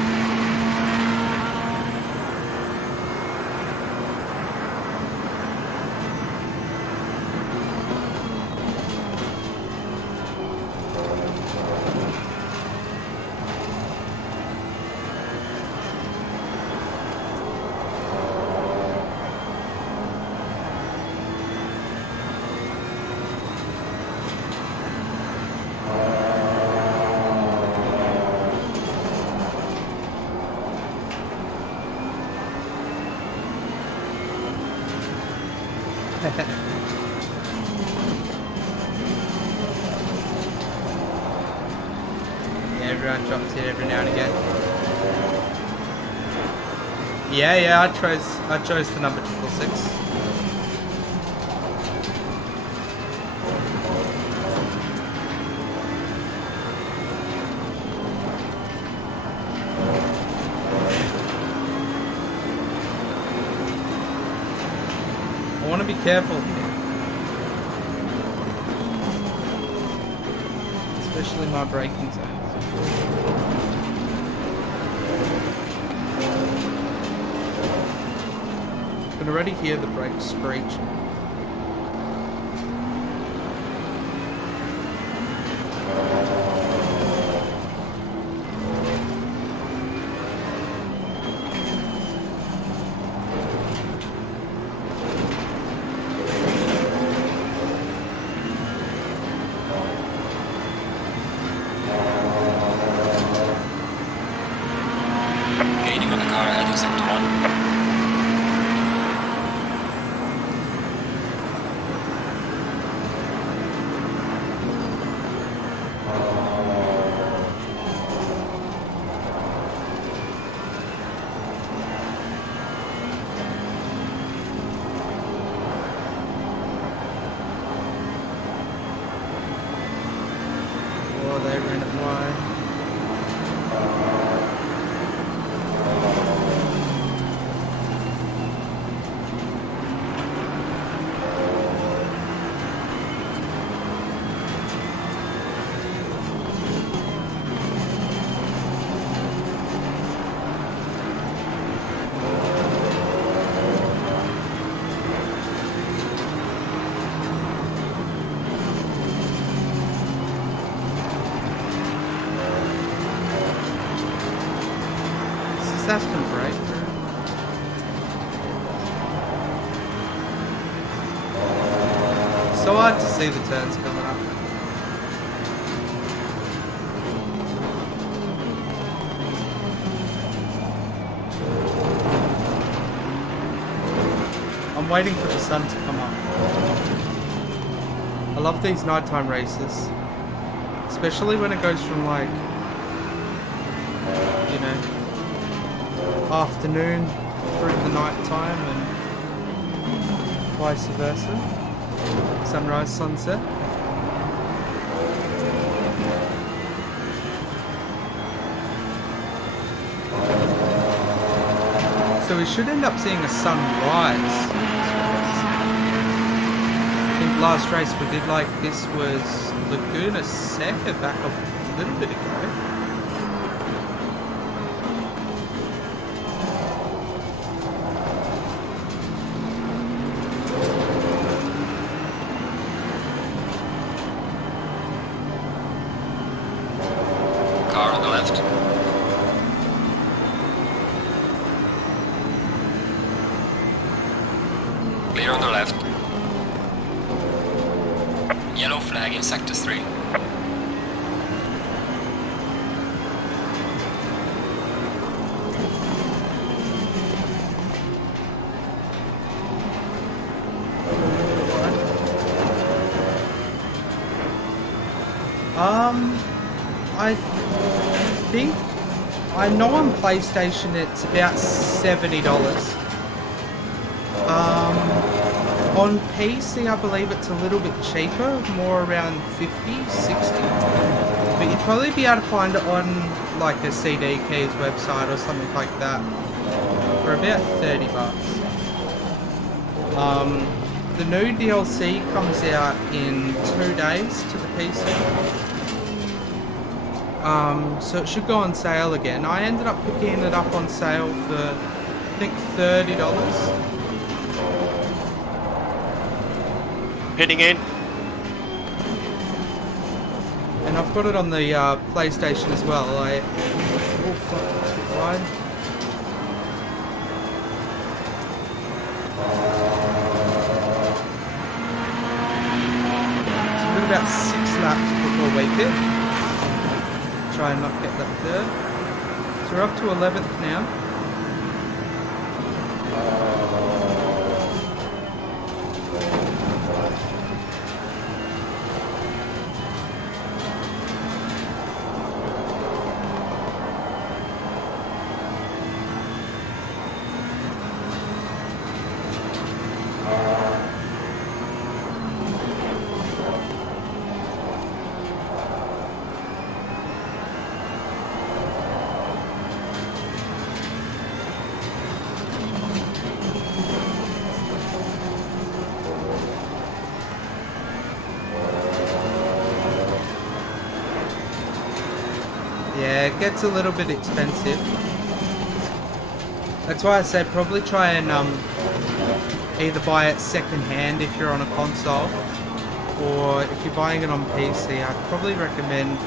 Yeah, everyone drops it every now and again. Yeah, I chose the number 666. I want to be careful here. Especially my braking zones. I can already hear the brakes screeching. Gaining on the car ahead of sector 1. Oh, they ran it wide. That's gonna break. So hard to see the turns coming up. I'm waiting for the sun to come up. I love these nighttime races, especially when it goes from like, you know, afternoon through the night time and vice versa. Sunrise, sunset. So we should end up seeing a sunrise. I think last race we did like this was Laguna Seca back a little bit ago. Car on the left. Clear on the left. Yellow flag in sector 3. I think I know on PlayStation it's about $70. On PC I believe it's a little bit cheaper, more around 50, 60. But you'd probably be able to find it on like a CD Keys website or something like that for about $30. The new DLC comes out in 2 days to the PC. So it should go on sale again. I ended up picking it up on sale for I think $30. Hitting in. And I've got it on the PlayStation as well. Oh fuck, it's a bit wide. So we've got about 6 laps before we hit. Try and not get that third. So we're up to 11th now. Yeah, it gets a little bit expensive. That's why I say probably try and either buy it second hand if you're on a console, or if you're buying it on PC, I'd probably recommend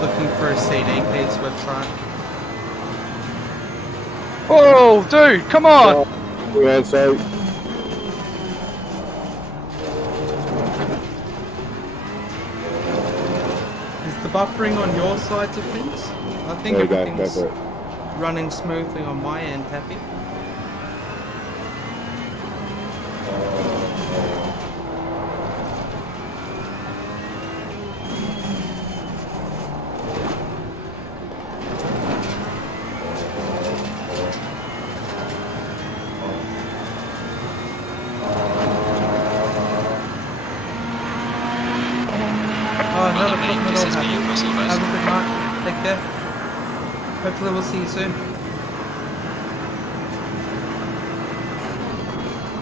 looking for a CD Keys website. Oh, dude, come on! Yeah, so Is the buffering on your sides of things? I think there you go, everything's go for it. running smoothly on my end, Happy. Another problem at all, Happy. Have a good night. Take care. Hopefully we'll see you soon.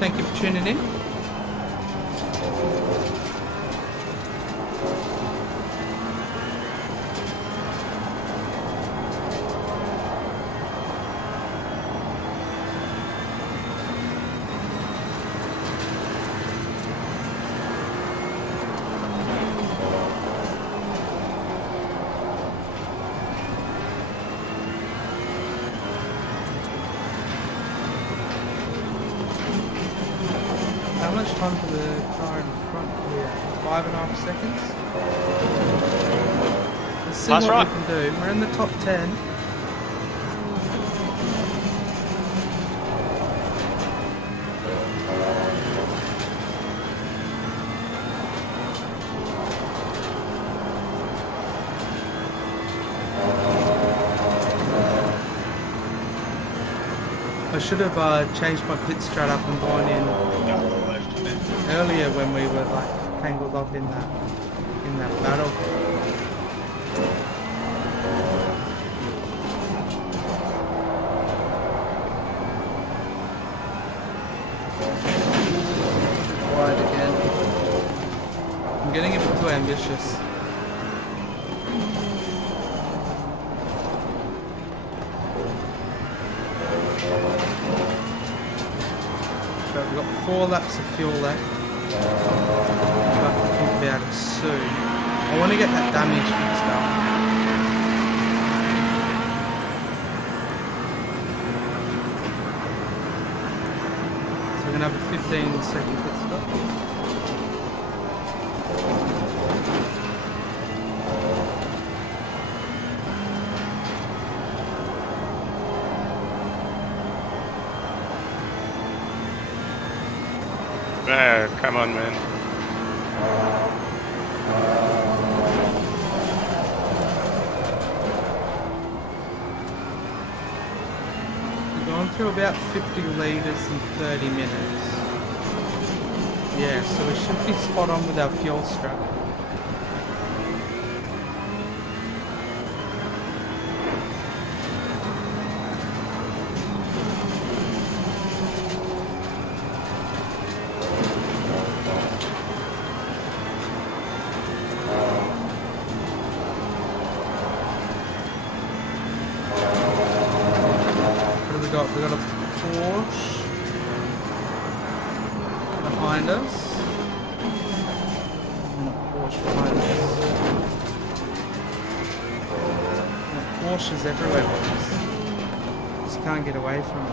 Thank you for tuning in. How much time for the car in front here? 5.5 seconds? Let's see That's what right. we can do. We're in the top 10. I should have changed my pit strat up and gone in earlier when we were like tangled up in that battle. Wide again. I'm getting a bit too ambitious. We've got 4 laps of fuel left. I'll have to think about it soon. I want to get that damage fixed up. So we're going to have a 15-second pit stop. Oh, come on, man. Going through about 50 litres in 30 minutes. Yeah, so we should be spot on with our fuel strap. We got a Porsche behind us. And a Porsche behind us. And Porsches everywhere, boys. Just can't get away from it.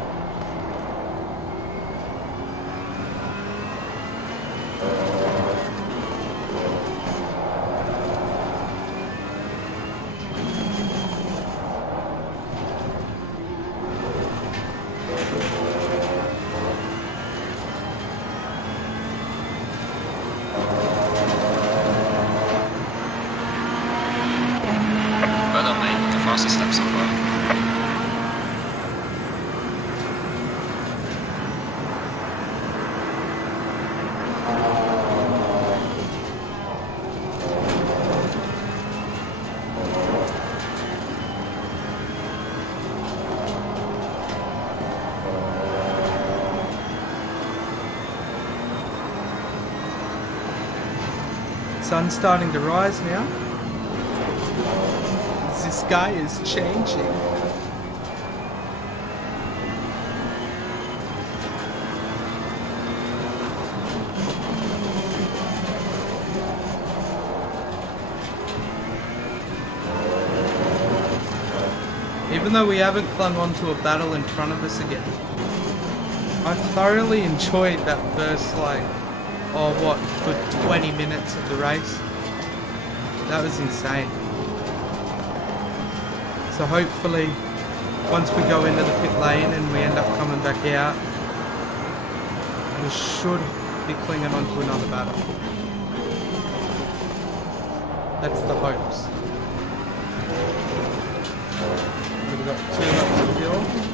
Well done, mate. The fastest lap so far. Sun's starting to rise now. The sky is changing. Even though we haven't clung on to a battle in front of us again, I thoroughly enjoyed that first, good 20 minutes of the race. That was insane. So hopefully, once we go into the pit lane and we end up coming back out, we should be clinging on to another battle. That's the hopes. We've got 2 laps of fuel.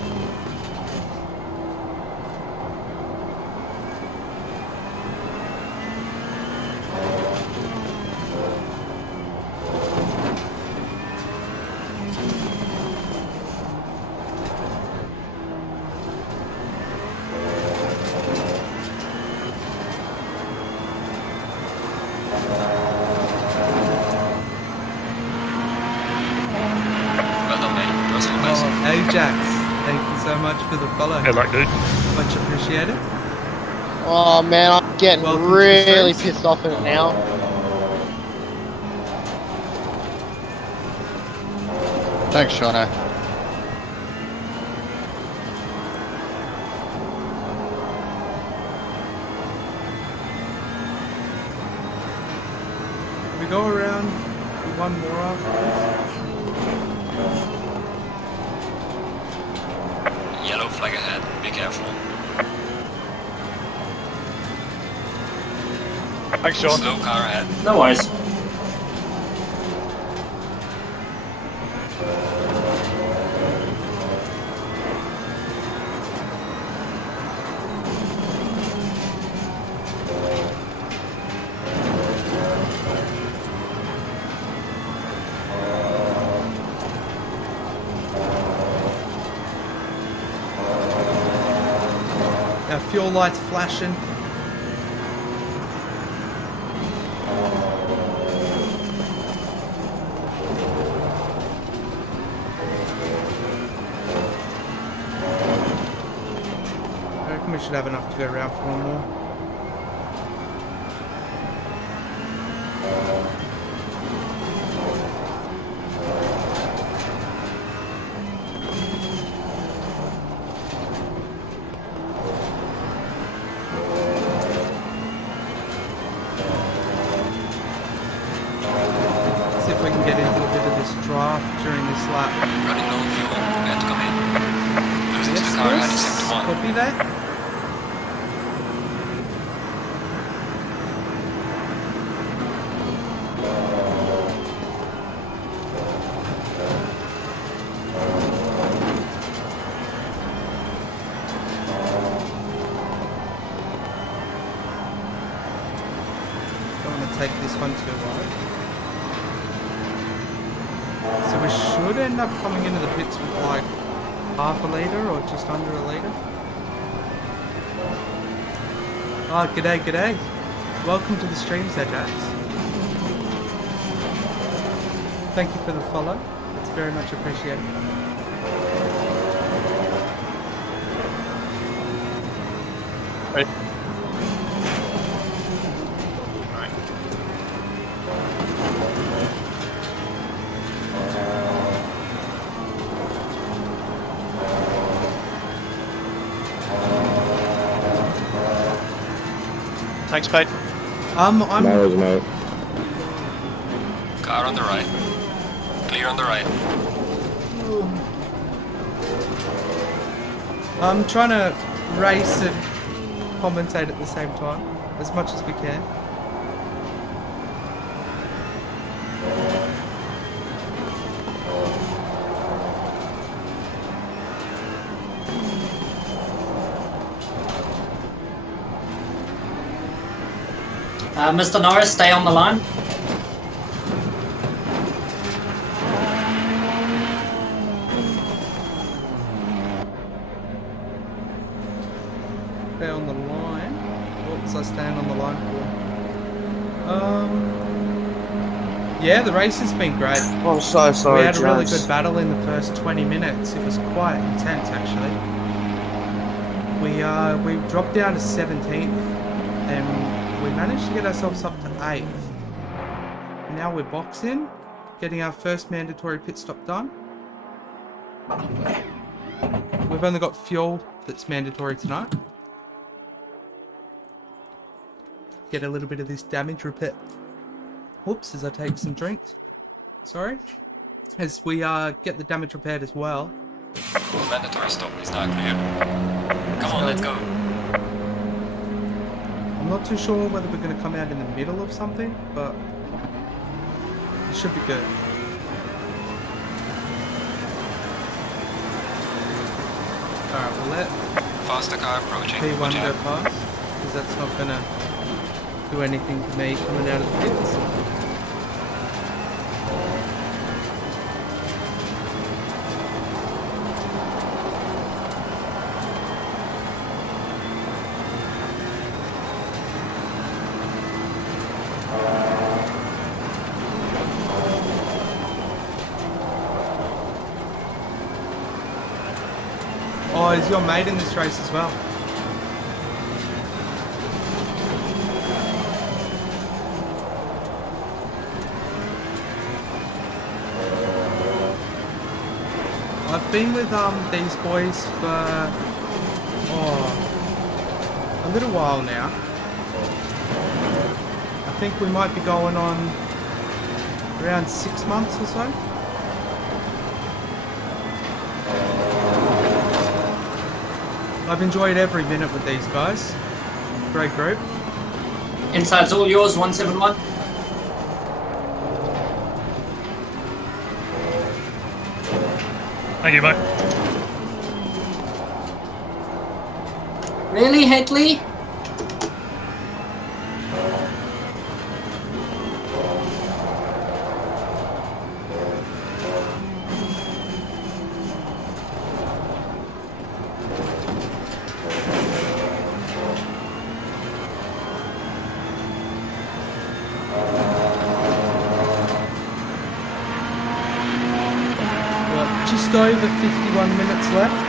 Ajax, thank you so much for the follow. Good luck, dude. Much appreciated. Oh man, I'm getting Welcome to really the States. pissed off at it now. Thanks, Shauna. We go around one more after this. Yellow flag ahead. Be careful. Thanks, Sean. Slow car ahead. No worries. Our fuel lights flashing. I reckon we should have enough to go around for one more. See if we can get into a bit of this draft during this lap. Running low on fuel. Prepare to come in. Losing to Yes, the car ahead in yes. sector 1. Copy that. take this one too wide. So we should end up coming into the pits with like half a litre or just under a litre. Ah, g'day, g'day. Welcome to the stream, Zajax. Thank you for the follow. It's very much appreciated. Right. Thanks, Pete. I'm Tomorrow's mate. Car on the right. Clear on the right. I'm trying to race and commentate at the same time as much as we can. Mr. Norris, stay on the line. Stay on the line. What was I staying on the line for? Yeah, the race has been great. I'm so sorry, We had a really James. good battle in the first 20 minutes. It was quite intense, actually. We dropped down to 17th, and we managed to get ourselves up to 8th. Now we're boxing, getting our first mandatory pit stop done. We've only got fuel that's mandatory tonight. Get a little bit of this damage repair. Whoops, as I take some drinks. Sorry. As we get the damage repaired as well. Mandatory stop is now clear. Come on, let's go. I'm not too sure whether we're going to come out in the middle of something, but it should be good. Alright, we'll let Faster car approaching. P1 Watch go out. past, because that's not going to do anything to me coming out of the pits. Oh, is your mate in this race as well? I've been with these boys for a little while now. I think we might be going on around 6 months or so. I've enjoyed every minute with these guys. Great group. Inside's all yours, 171. Thank you, mate. Really, Headley? Just over 51 minutes left.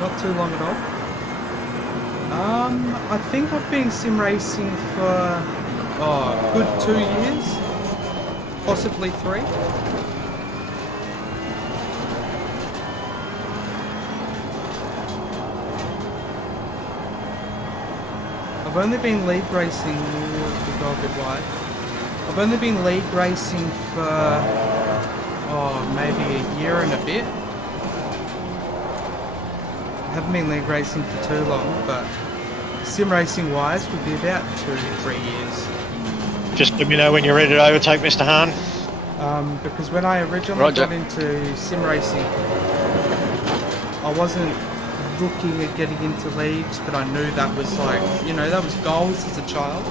Not too long at all. I think I've been sim racing for a good 2 years, possibly 3. I've only been league racing. We go a bit wide. I've only been league racing for maybe a year and a bit. I haven't been league racing for too long, but sim racing wise would be about 2 to 3 years. Just let me know when you're ready to overtake Mr. Hahn. Because when I originally got into sim racing, I wasn't looking at getting into leagues, but I knew that was like, that was goals as a child.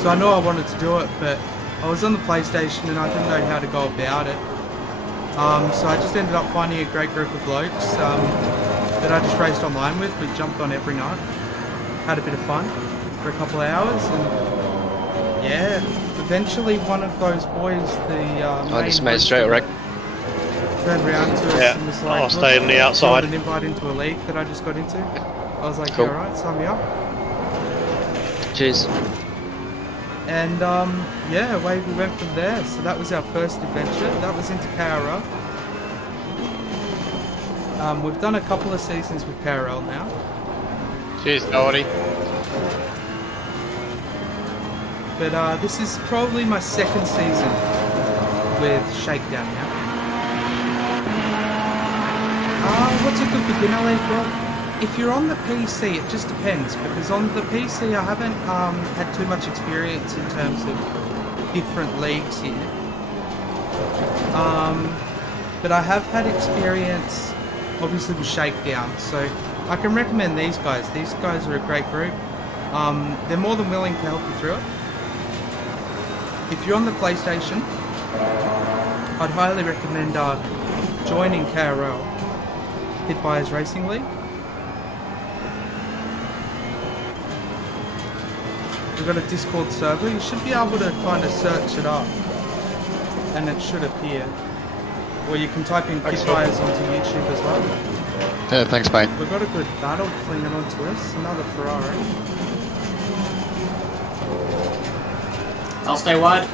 So I know I wanted to do it, but I was on the PlayStation and I didn't know how to go about it. So I just ended up finding a great group of blokes that I just raced online with. We jumped on every night, had a bit of fun for a couple of hours, and yeah, eventually one of those boys, I just made straight wreck. turned around to us and was like, I'll stay on the outside. An invite into a league that I just got into. I was like, cool. Yeah, alright, sign me up. Cheers. And yeah, away we went from there. So that was our first adventure. That was into KRL. We've done a couple of seasons with KRL now. Cheers, Doherty. But this is probably my second season with Shakedown now. What's a good beginner league? Well, if you're on the PC, it just depends, because on the PC I haven't had too much experience in terms of different leagues here. But I have had experience, obviously, with Shakedown, so I can recommend these guys. These guys are a great group. They're more than willing to help you through it. If you're on the PlayStation, I'd highly recommend joining KRL, Hit Buyers Racing League. We've got a Discord server. You should be able to kind of search it up and it should appear. Or you can type in Hit Buyers onto YouTube as well. Yeah, thanks, mate. We've got a good battle clinging onto us. Another Ferrari. I'll stay wide.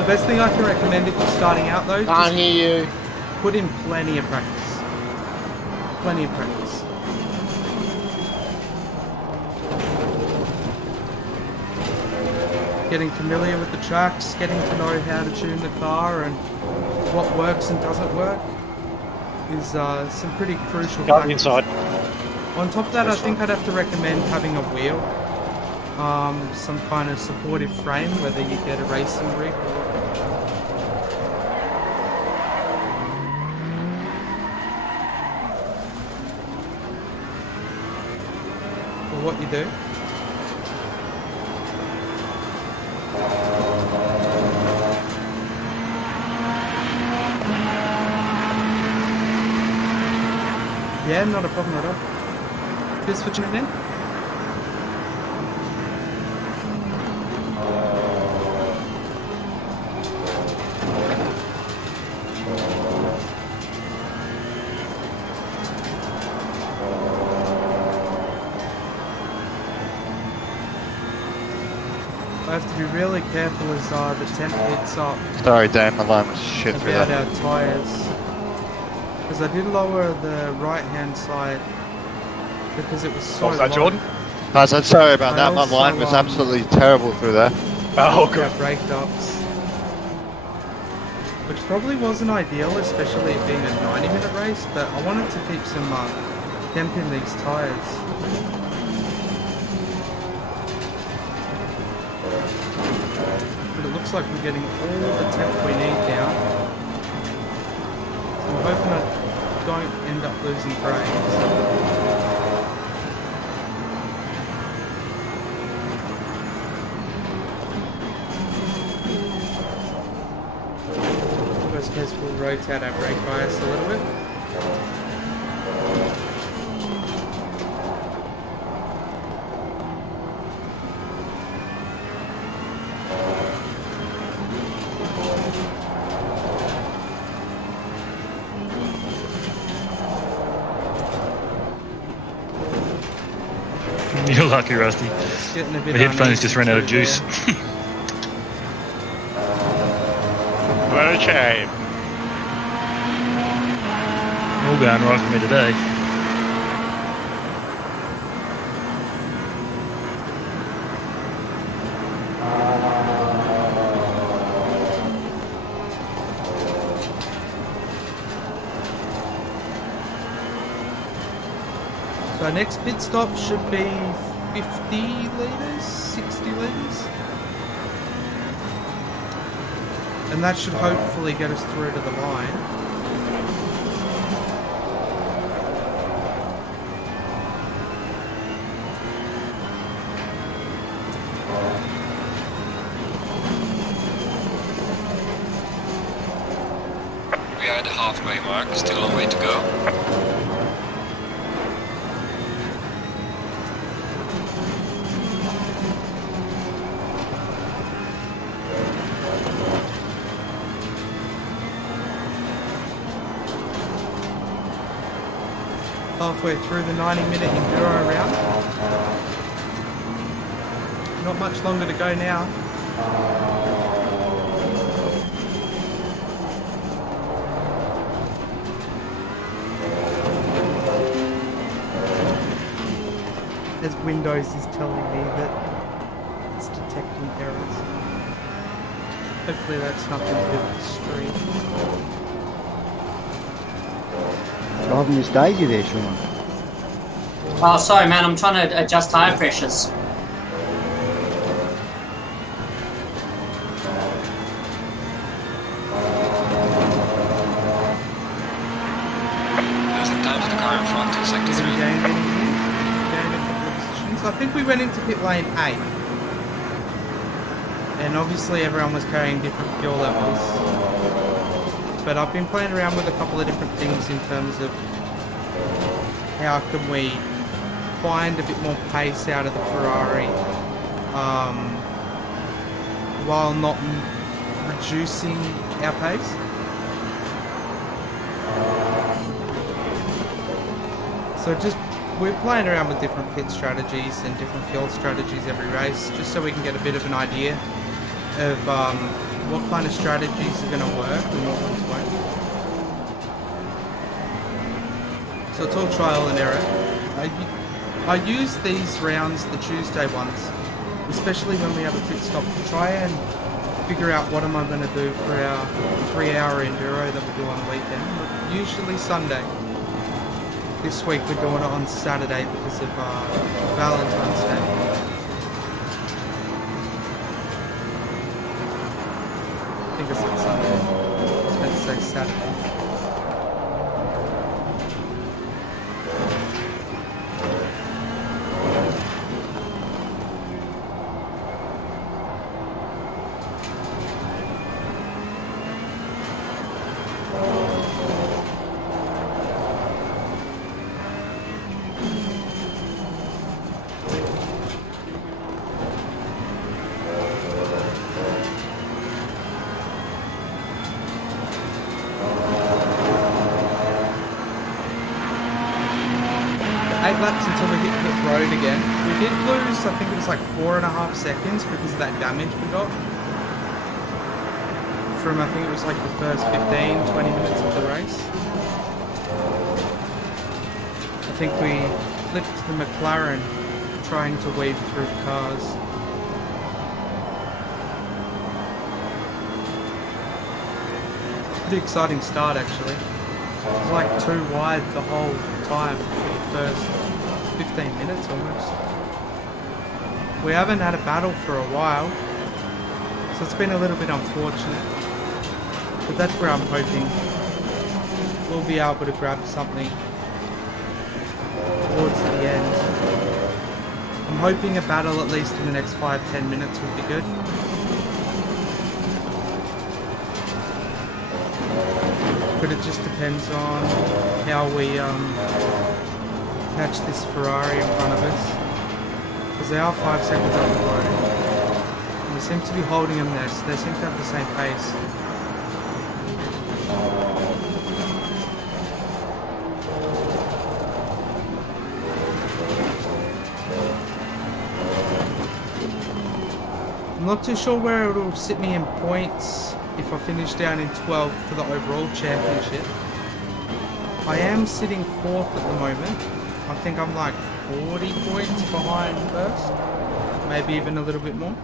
The best thing I can recommend if you're starting out though, Can't hear you. put in plenty of practice. Plenty of practice. Getting familiar with the tracks, getting to know how to tune the car and what works and doesn't work is some pretty crucial factors. Inside. On top of that, I think I'd have to recommend having a wheel. Some kind of supportive frame, whether you get a racing rig or what you do. Yeah, not a problem at all. Just for tuning in. I have to be really careful as the temp heats up. Sorry, Dan, my line was shit through About that. our tyres. Because I did lower the right hand side because it was so What's that, low. Jordan? I said sorry about I that, my also, line was absolutely terrible through there. Oh, Our good. brake ducts. Which probably wasn't ideal, especially it being a 90-minute race, but I wanted to keep some temp in these tyres. But it looks like we're getting all the temp we need now. So I'm hoping I don't end up losing brakes. Worst case, we'll rotate our brake bias a little bit. You're lucky, Rusty. It's getting a bit My headphones uneasy just ran out of through juice. What a shame. All going right for me today. So our next pit stop should be 50 litres, 60 litres. And that should hopefully get us through to the line. We are at the halfway mark, still a long way to go. Halfway through the 90-minute enduro round. Not much longer to go now. As Windows is telling me that it's detecting errors. Hopefully that's nothing to do with the stream. Driving this Daisy there, Sean. Oh, sorry, man. I'm trying to adjust tire pressures. There's the time of the car in front in sector 3. I think we went into pit lane 8. And obviously everyone was carrying different fuel levels. But I've been playing around with a couple of different things in terms of how can we find a bit more pace out of the Ferrari while not reducing our pace. So we're playing around with different pit strategies and different fuel strategies every race, just so we can get a bit of an idea of what kind of strategies are going to work and what ones won't. So it's all trial and error. I use these rounds, the Tuesday ones, especially when we have a pit stop, to try and figure out what am I going to do for our 3-hour enduro that we do on the weekend. Usually Sunday. This week we're doing it on Saturday because of Valentine's Day. I think I said Sunday. I was meant to say Saturday. Laps until we hit pit road again. We did lose, I think it was like 4.5 seconds because of that damage we got from, I think it was like the first 15-20 minutes of the race. I think we flipped the McLaren trying to weave through the cars. Pretty exciting start actually. It was like too wide the whole time for the first 15 minutes almost. We haven't had a battle for a while, so it's been a little bit unfortunate. But that's where I'm hoping we'll be able to grab something towards the end. I'm hoping a battle at least in the next 5-10 minutes would be good. But it just depends on how we catch this Ferrari in front of us, because they are 5 seconds up the road and we seem to be holding them there, so they seem to have the same pace. I'm not too sure where it will sit me in points if I finish down in 12th for the overall championship. I am sitting 4th at the moment. I think I'm like 40 points behind first, maybe even a little bit more.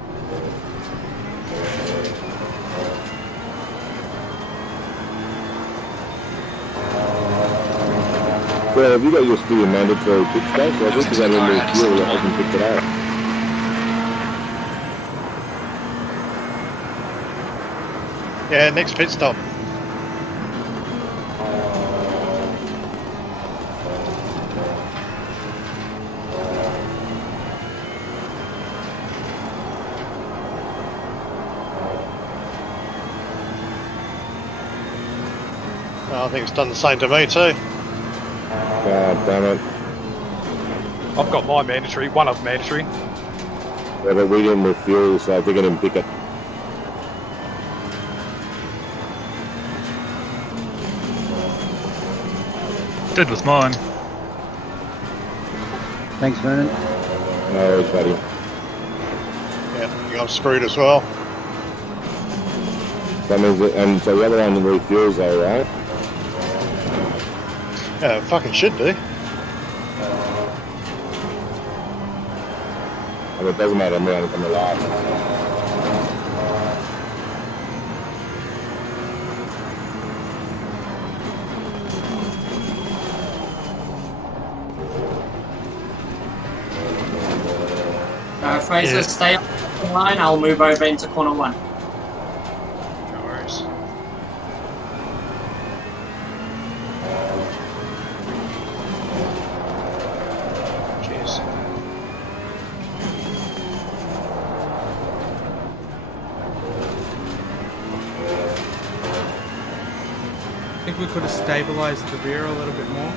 Well, have you got your still mandatory pit stops? I think there's only a fuel that hasn't picked it up. Yeah, next pit stop. Oh, I think it's done the same to me too. God damn it. I've got my mandatory, one of mandatory. Yeah, but we didn't refuel, so I think I didn't pick it. Did with mine. Thanks, Vernon. No worries, buddy. Yeah, I think I'm screwed as well. That means that, and so the other one refuels though, right? Yeah, it fucking should do. And it doesn't matter, I'm the last. Fraser, stay up the line. I'll move over into corner 1. No worries. Cheers. I think we could have stabilised the rear a little bit more.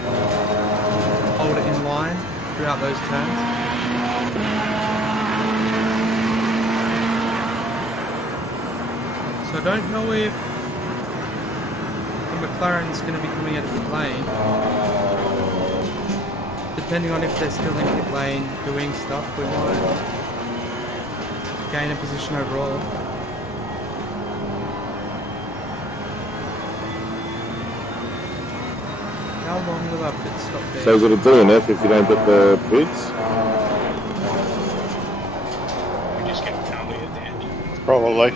Hold it in line throughout those turns. So I don't know if the McLaren's going to be coming out of pit lane. Depending on if they're still in pit lane doing stuff, we might gain a position overall. How long will our pit stop be? So is it a DNF if you don't get the pits? We just get a penalty at the end. Probably.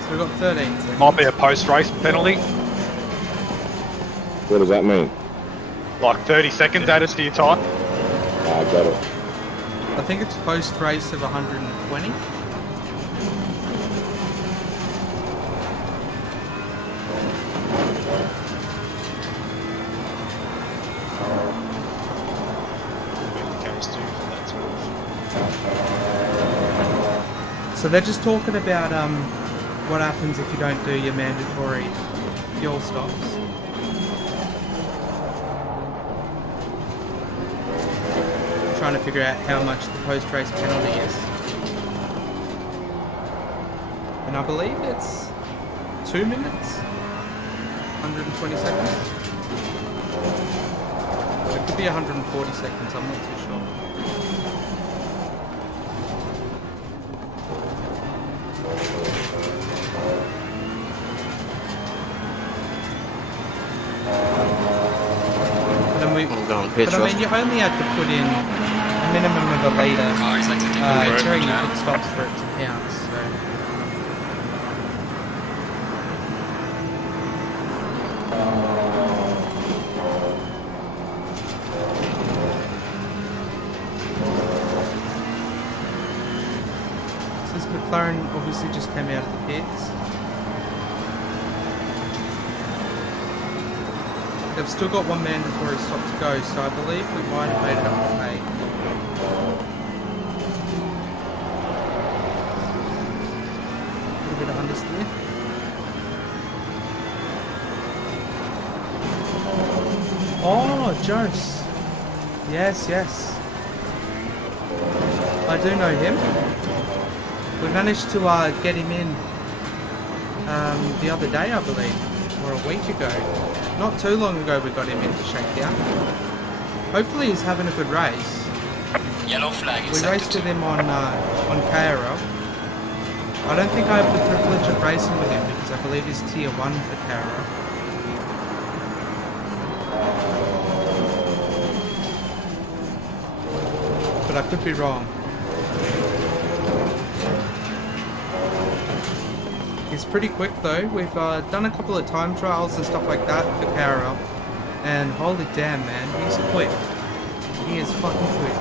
So we've got 13 seconds. Might be a post-race penalty. What does that mean? Like 30 seconds added to your time. I got it. I think it's post-race of 120. So they're just talking about what happens if you don't do your mandatory fuel stops. Trying to figure out how much the post-race penalty is. And I believe it's 2 minutes, 120 seconds. It could be 140 seconds, I'm not too sure. But I mean, you only had to put in a minimum of a litre during your pit stops for it to count, so... Since McLaren obviously just came out of the pits, they've still got one mandatory stop to go, so I believe we might have made it up to 8. A little bit of understeer. Oh, Jose. Yes, yes. I do know him. We managed to get him in the other day, I believe, or a week ago. Not too long ago we got him into Shakedown. Hopefully he's having a good race. Yellow flag We raced with him on KRL. I don't think I have the privilege of racing with him because I believe he's tier 1 for KRL. But I could be wrong. He's pretty quick though. We've done a couple of time trials and stuff like that for KRL. And holy damn man, he's quick. He is fucking quick.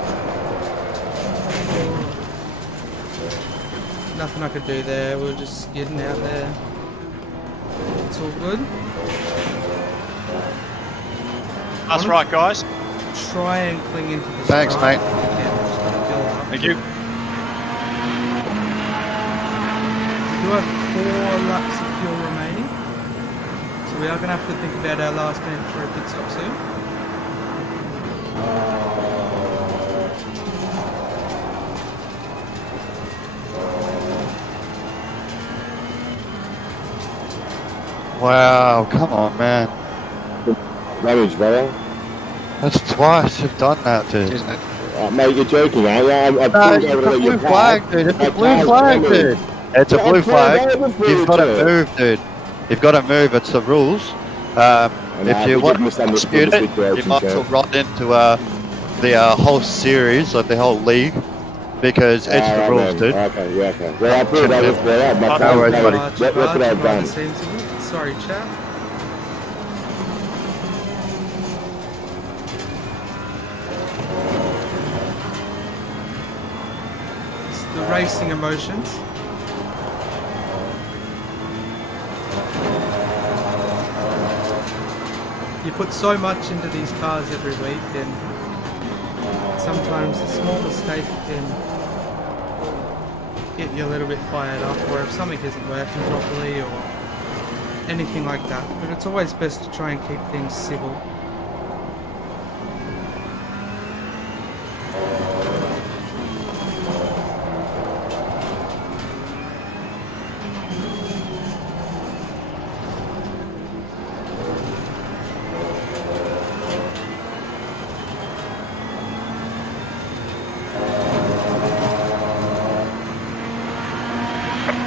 Nothing I could do there, we were just getting out there. It's all good. That's right, guys. Try and cling into the Thanks, stripe mate. if we can, just to build up. Thank you. We do have laps of fuel remaining. So we are going to have to think about our last mandatory pit stop soon. Wow, come on, man. Damage, brother. That's twice you've done that, dude. Mate, you're joking, aren't you? I've No, it's a blue flag, dude. It's a blue flag, dude. It's a blue flag. You've got to move, dude. You've got to move. It's the rules. If you want to dispute it, you might as well run into the whole series, like the whole league, because it's the rules, dude. Okay, yeah, okay. Well, I thought that was brought up. My No worries, buddy. What could I have done? Sorry, chap. It's the racing emotions. You put so much into these cars every week, and sometimes a small mistake can get you a little bit fired up, or if something isn't working properly or anything like that. But it's always best to try and keep things civil.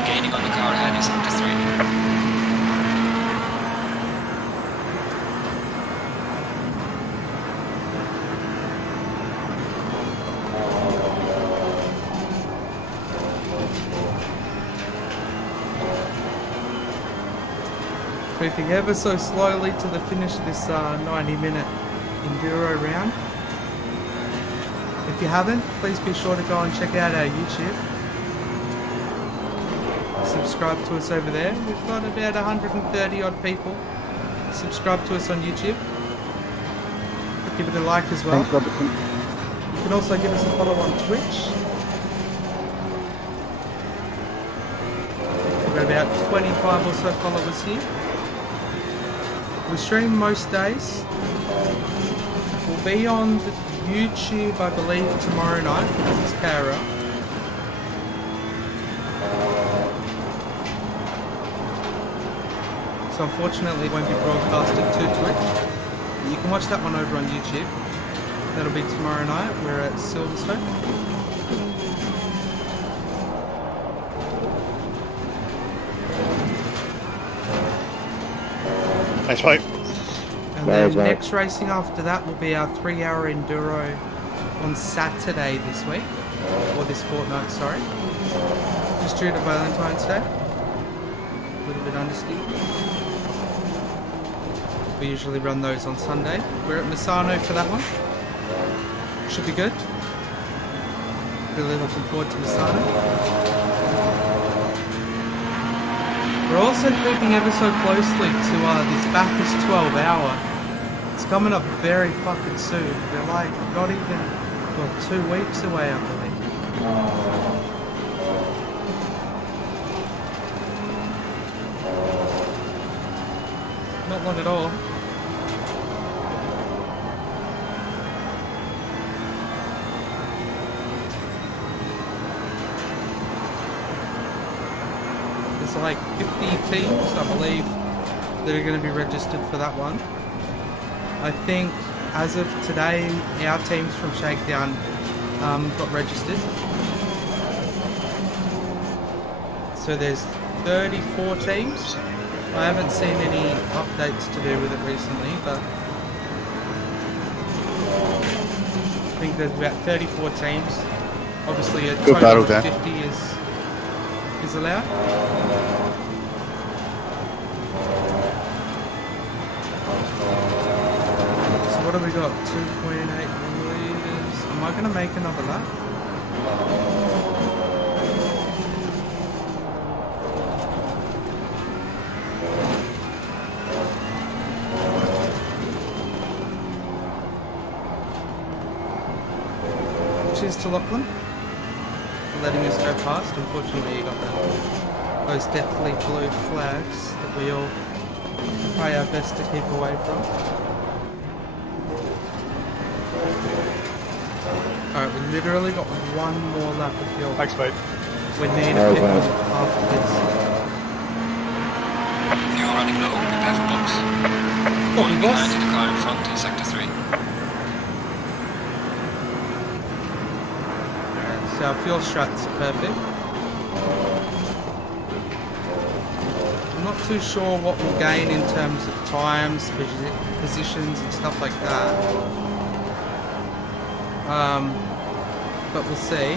Gaining on the car ahead is up to 3. Creeping ever so slowly to the finish of this 90-minute enduro round. If you haven't, please be sure to go and check out our YouTube. Subscribe to us over there. We've got about 130 odd people subscribe to us on YouTube. Give it a like as well. Thanks, Robertson. You can also give us a follow on Twitch. We've got about 25 or so followers here. We stream most days. We'll be on the YouTube, I believe, tomorrow night because it's KRL. So unfortunately it won't be broadcasted to Twitch. You can watch that one over on YouTube. That'll be tomorrow night. We're at Silverstone. Thanks, mate. And then next racing after that will be our 3-hour enduro on Saturday this week. Or this fortnight, sorry. Just due to Valentine's Day. A little bit understeer. We usually run those on Sunday. We're at Misano for that one. Should be good. Really looking forward to Misano. We're also creeping ever so closely to this Bathurst 12-hour. It's coming up very fucking soon. We're like not even 2 weeks away, I believe. Not long at all. There's like 50 teams, I believe, that are going to be registered for that one. I think as of today, our teams from Shakedown got registered. So there's 34 teams. I haven't seen any updates to do with it recently, but I think there's about 34 teams. Obviously a total of 50 is allowed. So what have we got? 2.8 litres. Am I going to make another lap? Cheers to Lachlan for letting us go past. Unfortunately, you got that. those deathly blue flags that we all try our best to keep away from. Alright, we literally got one more lap of fuel. Thanks, mate. We need a pit after this. Fuel running low, prepare for box. Falling behind in the car in front in sector 3. Alright, so our fuel shot's perfect. I'm not too sure what we'll gain in terms of times, positions and stuff like that. But we'll see.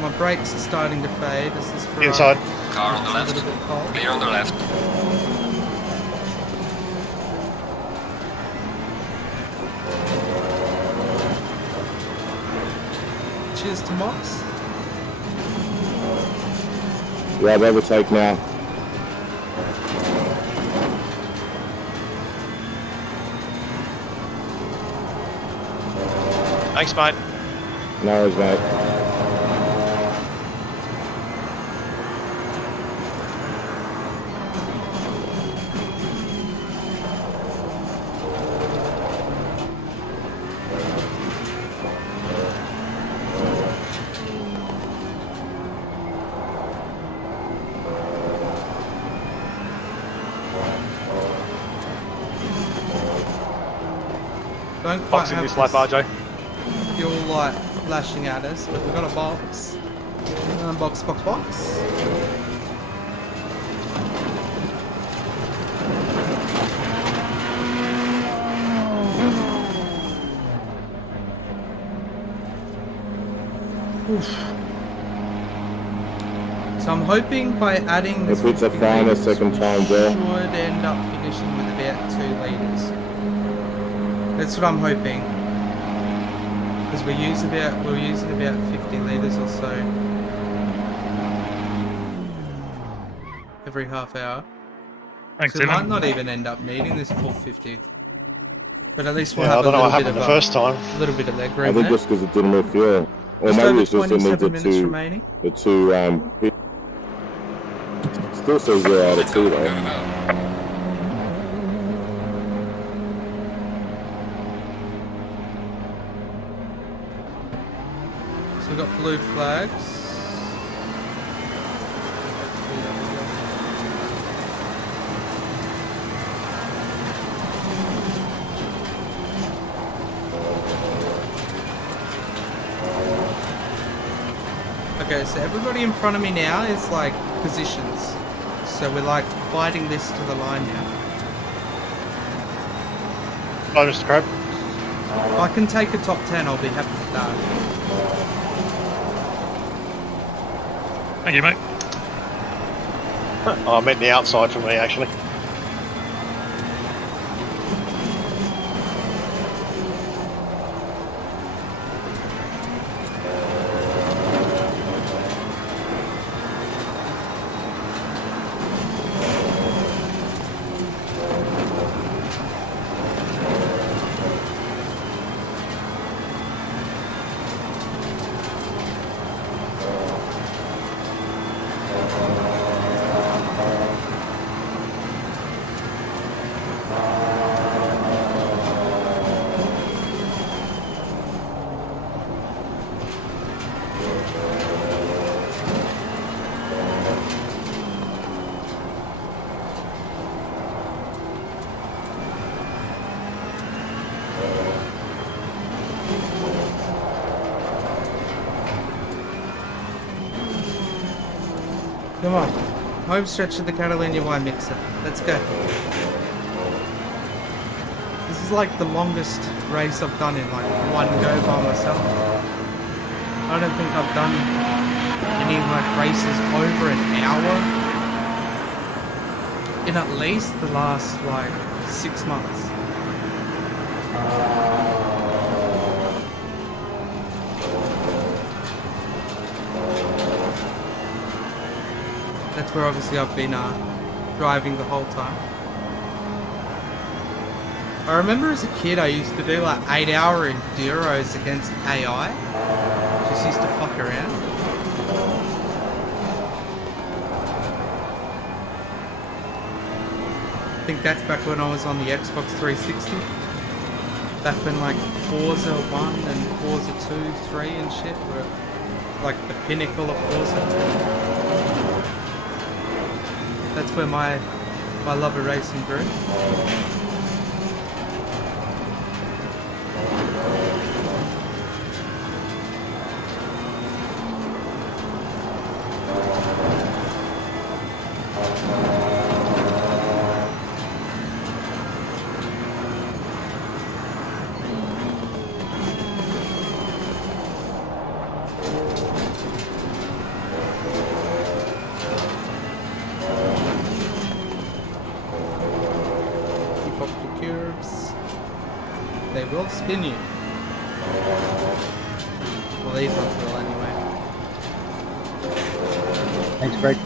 My brakes are starting to fade. This is for Inside. Car on the left. Clear on the left. Cheers to Mox. We have overtake now. Thanks, mate. No worries, mate. Don't quite Boxing have this lap, RJ. fuel light flashing at us, but we've got a box. Box. Oof. So I'm hoping by adding this, If it's a finer second time, Joe. should end up finishing with about 2 litres. That's what I'm hoping. Because we're using about 50 litres or so every half hour. Thanks, So we might Evan. not even end up needing this full 50. But at least we'll Yeah, I have don't a know little what bit happened of the first time. a little bit of leg I room think there. just because it didn't move fuel. Or Just maybe over it's just it needs 27 it minutes to remaining. still says 0 out of 2 though. So we've got blue flags. Okay, so everybody in front of me now is like positions. So we're like fighting this to the line now. Bye, Mr. Crab. If I can take a top 10, I'll be happy with that. Thank you, mate. Oh, I meant the outside for me, actually. Come on. Home stretch of the Catalunya wine mixer. Let's go. This is like the longest race I've done in like one go by myself. I don't think I've done any like races over an hour in at least the last like 6 months. That's where obviously I've been driving the whole time. I remember as a kid I used to do like 8-hour enduros against AI. Just used to fuck around. I think that's back when I was on the Xbox 360. Back when like Forza 1 and Forza 2, 3 and shit were like the pinnacle of Forza. That's where my love of racing grew. They will spin you. Well, these ones will anyway. Thanks, Greg.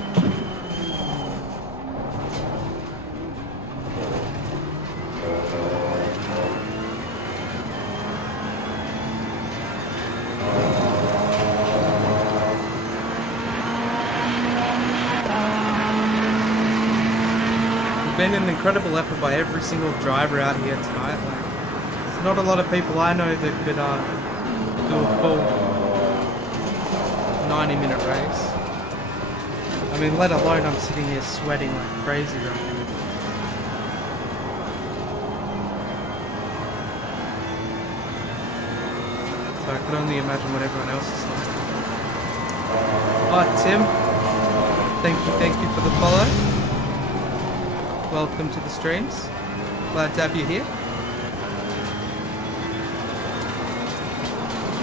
It's been an incredible effort by every single driver out here tonight. Like, there's not a lot of people I know that could do a full 90-minute race. I mean, let alone I'm sitting here sweating like crazy right now. So I could only imagine what everyone else is like. Alright, Tim. Thank you for the follow. Welcome to the streams. Glad to have you here.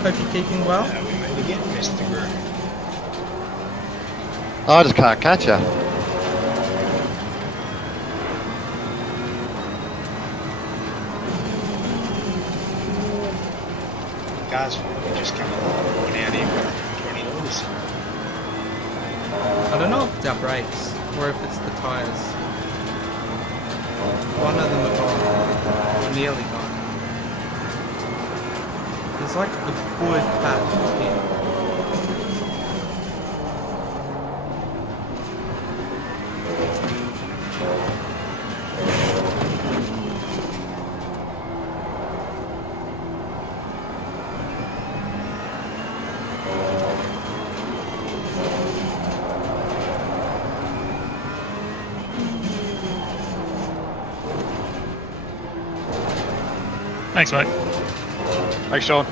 Hope you're keeping well. Yeah, we made again, Mr. Bird. I just can't catch you. Guys, we just come along out here with 20 orders. I don't know if it's our brakes or if it's the tyres. One of them are gone. Or nearly gone. There's like a good patch here. Thanks, mate. Thanks, Sean.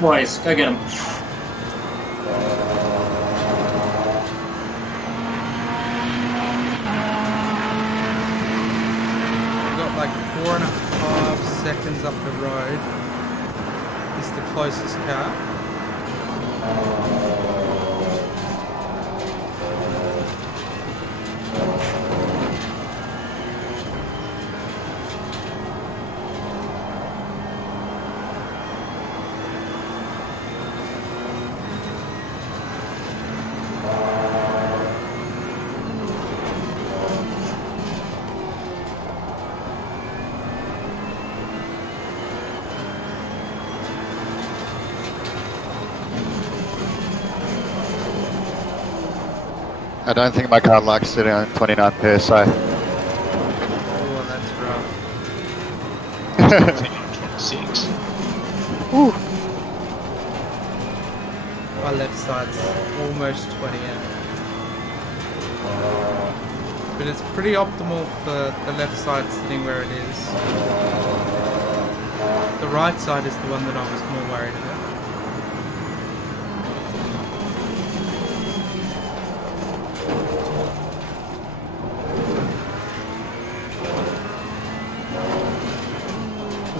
Boys, go get him. We've got like 4.5 seconds up the road. This is the closest car. I don't think my car likes sitting on 29 PSI. Oh, that's rough. 26. Woo. My left side's almost 20 out. But it's pretty optimal for the left side sitting where it is. The right side is the one that I was more worried about.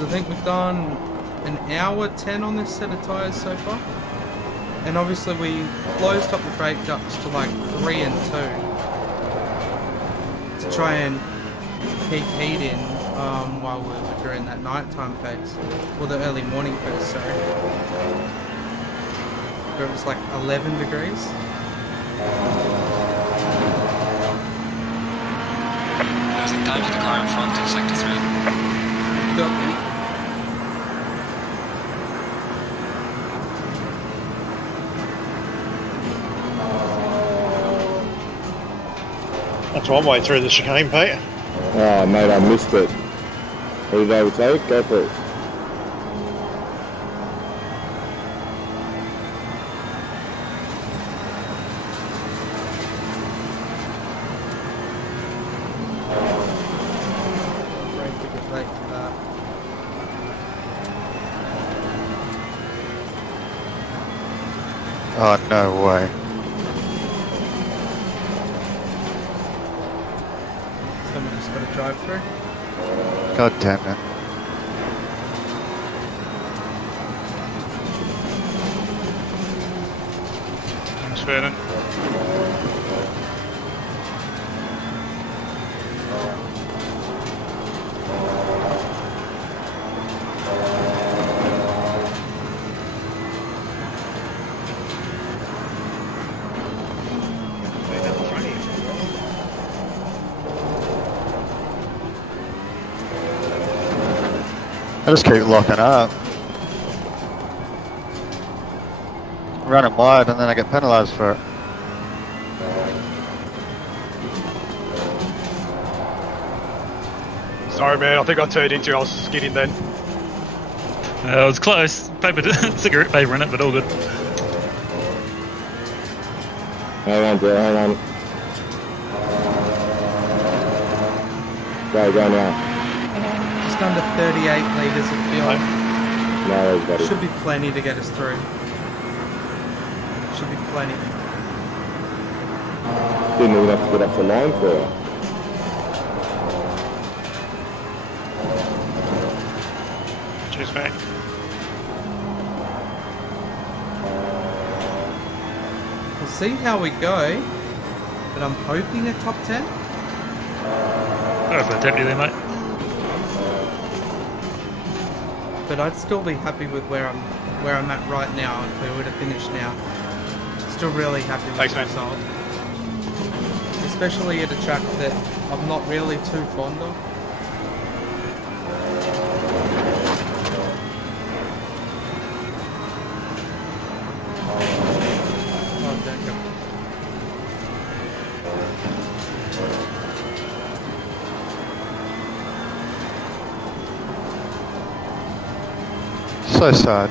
I think we've done an hour 10 on this set of tyres so far. And obviously we closed up the brake ducts to like 3 and 2 to try and keep heat in while we were during that nighttime phase. Or the early morning phase, sorry. Where it was like 11 degrees. Losing time to the car in front in sector 3. That's one way through the chicane, Pete. Oh, mate, I missed it. Who did they overtake? Go for it. Oh, no way. Someone just got to drive through. God damn it. Thanks, Vernon. I just keep locking up. Running wide and then I get penalised for it. Sorry, man. I think I turned into you. I was skidding then. It was close. Paper cigarette paper in it, but all good. Hang on, Joe, hang on. Go now. Just under 38 litres of fuel. No, buddy. Should be plenty to get us through. Should be plenty. Didn't even have to get off the line for it. Cheers, mate. We'll see how we go, but I'm hoping a top 10. There's the deputy there, mate. But I'd still be happy with where I'm at right now if we were to finish now. Still really happy with the result. Especially at a track that I'm not really too fond of. Oh, don't go. So sad.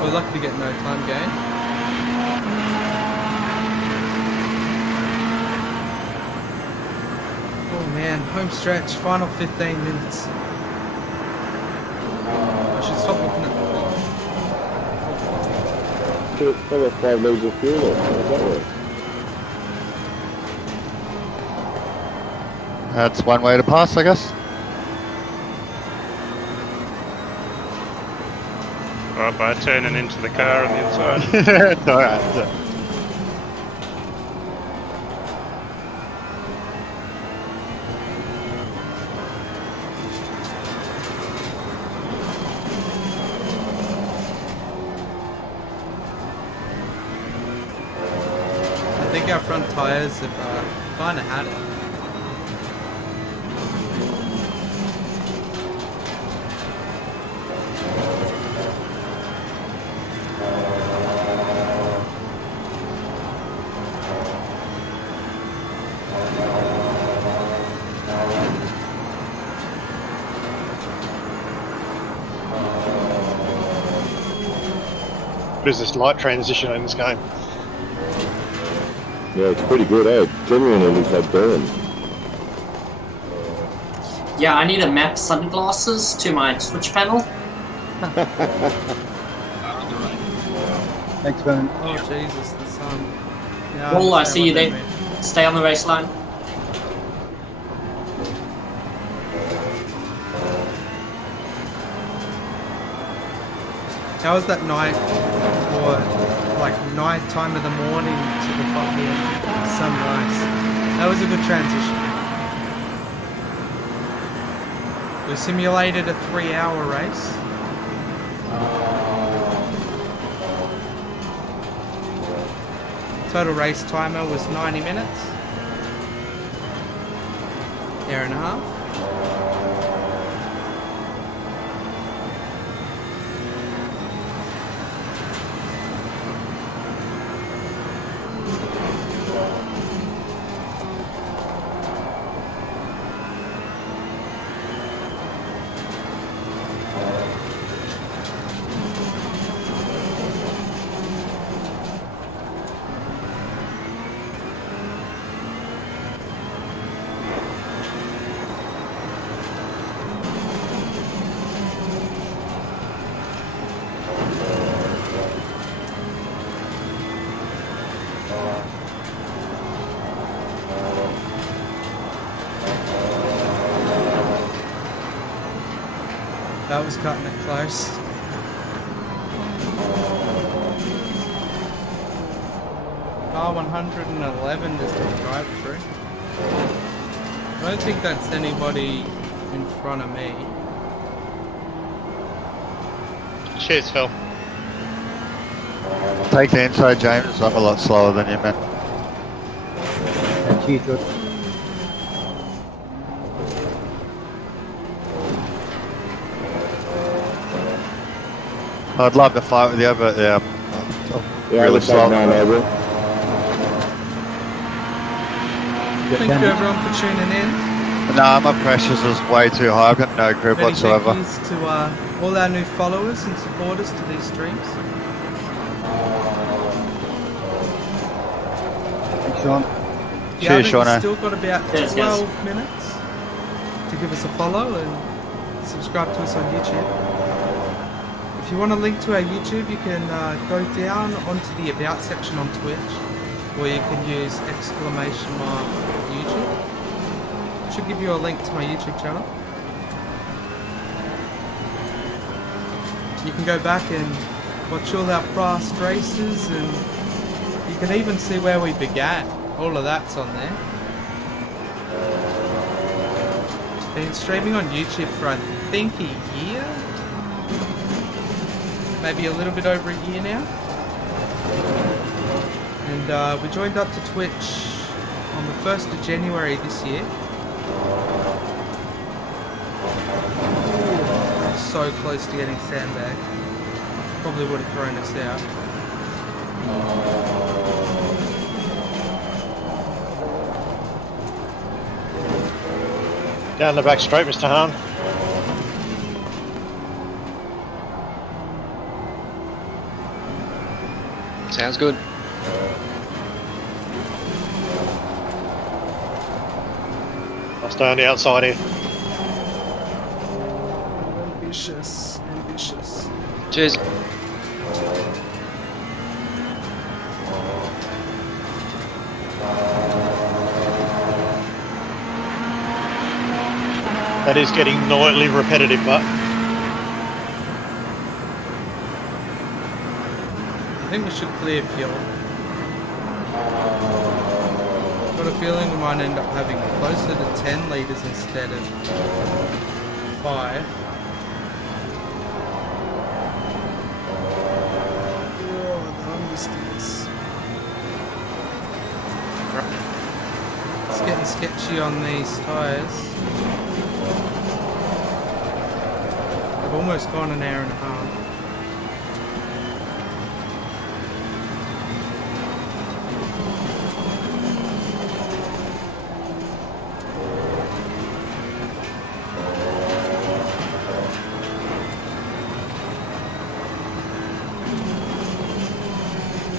We're lucky to get no time gain. Oh man, home stretch, final 15 minutes. I should stop looking at the clock. Probably 5 litres of fuel. How does that work? That's one way to pass, I guess. Right, by turning into the car on the inside. It's alright. I think our front tyres have kind of had it. What is this light transition in this game? Yeah, it's pretty good, eh? Genuinely looks like burn. Yeah, I need to map sunglasses to my switch panel. Thanks, Ben. Oh Jesus, the sun. Yeah, Well, I understand see you what that there. means. Stay on the race line. How was that night, or like night time of the morning to the fucking sunrise? That was a good transition. We simulated a 3-hour race. Total race timer was 90 minutes. Hour and a half. That was cutting it close. R111 is the drive through. I don't think that's anybody in front of me. Cheers, Phil. Take the inside, James. I'm a lot slower than you, man. Cheers, George. I'd love to fight with you, but yeah, Yeah, really looks slow. like 9 over. Thank you everyone for tuning in. Nah, my pressures is way too high. I've got no grip Many whatsoever. thank yous to all our new followers and supporters to these streams. Thanks, Sean. Cheers, You've Shauna. still got about 12 minutes to give us a follow and subscribe to us on YouTube. If you want a link to our YouTube, you can go down onto the About section on Twitch, or you can use exclamation mark YouTube. It should give you a link to my YouTube channel. You can go back and watch all our past races, and you can even see where we began. All of that's on there. Been streaming on YouTube for I think a year? Maybe a little bit over a year now. And we joined up to Twitch on the 1st of January this year. So close to getting sandbagged. Probably would have thrown us out. Down the back straight, Mr. Hahn. Sounds good. I'll stay on the outside here. Ambitious, ambitious. Cheers. That is getting nightly repetitive, but I think we should clear fuel. Got a feeling we might end up having closer to 10 litres instead of 5. Oh, the understeers. It's getting sketchy on these tyres. I've almost gone an hour and a half.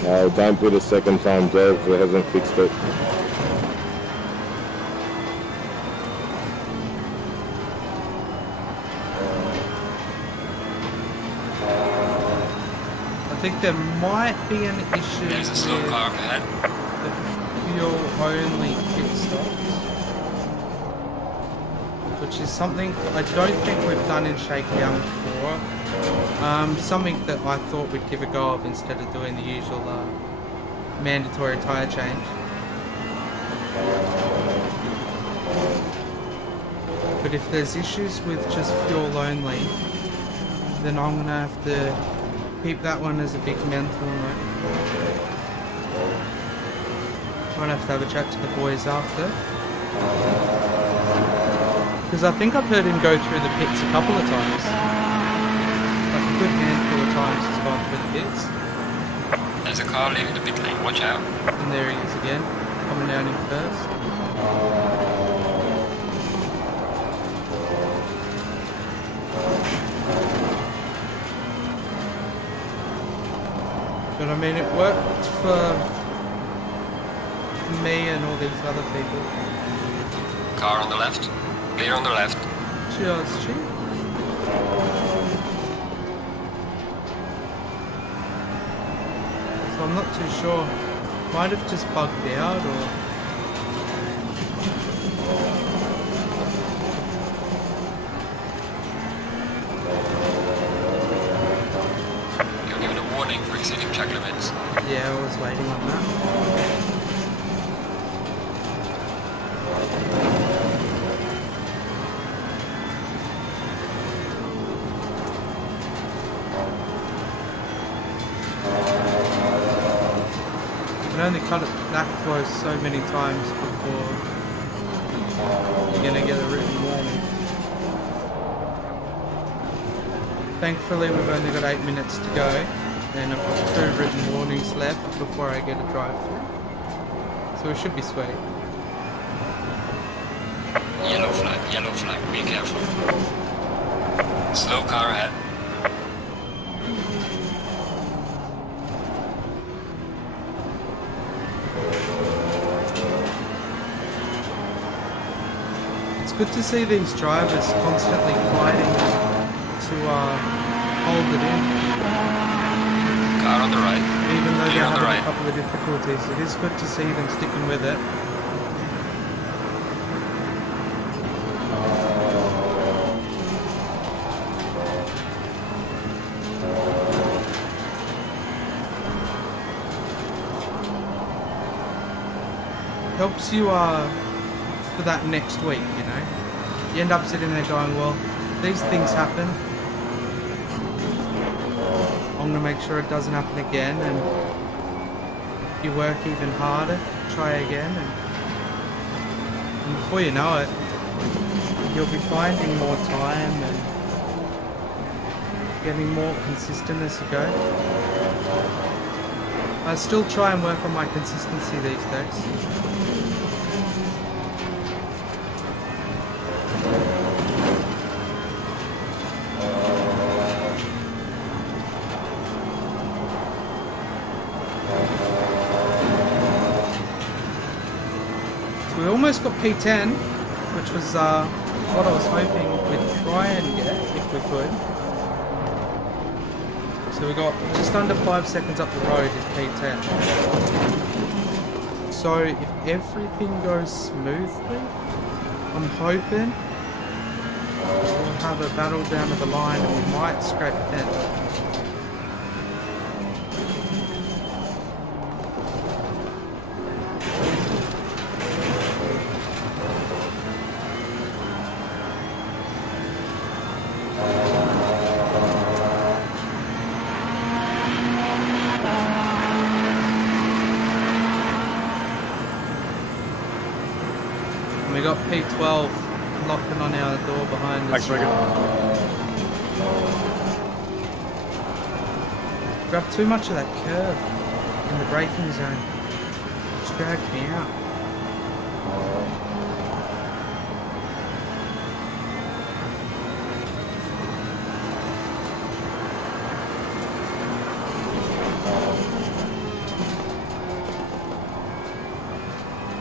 No, don't put a second time Joe because it hasn't fixed it. I think there might be an issue There's a slow car up ahead. the fuel only pit stops. which is something I don't think we've done in Shakedown before. Something that I thought we'd give a go of instead of doing the usual mandatory tyre change. But if there's issues with just fuel only, then I'm going to have to keep that one as a big mental note. I'm going to have a chat to the boys after. Because I think I've heard him go through the pits a couple of times. Like a good handful of times he's gone through the pits. There's a car leaving the pit lane, watch out. And there he is again, coming down in first. But I mean, it worked for me and all these other people. Car on the left. Clear on the left. Cheers, Chief. So I'm not too sure. Might have just bugged out or... You're given a warning for exceeding track limits. Yeah, I was waiting on that. You can only cut it that close so many times before you're going to get a written warning. Thankfully we've only got 8 minutes to go and I've got 2 written warnings left before I get a drive-through. So it should be sweet. Yellow flag, be careful. Slow car ahead. It's good to see these drivers constantly fighting to hold it in. Car on the right. Even though Clear they're on the having right. a couple of difficulties, it is good to see them sticking with it. Helps you for that next week, you know. You end up sitting there going, well, these things happen. I'm gonna make sure it doesn't happen again, and you work even harder, try again, and before you know it, you'll be finding more time and getting more consistent as you go. I still try and work on my consistency these days. We almost got P10, which was what I was hoping we'd try and get if we could. So we got just under 5 seconds up the road is P10. So if everything goes smoothly, I'm hoping we'll have a battle down to the line and we might scrape 10. We got P12 locking on our door behind us. Thanks, Megan. Grabbed too much of that curb in the braking zone. It's dragged me out.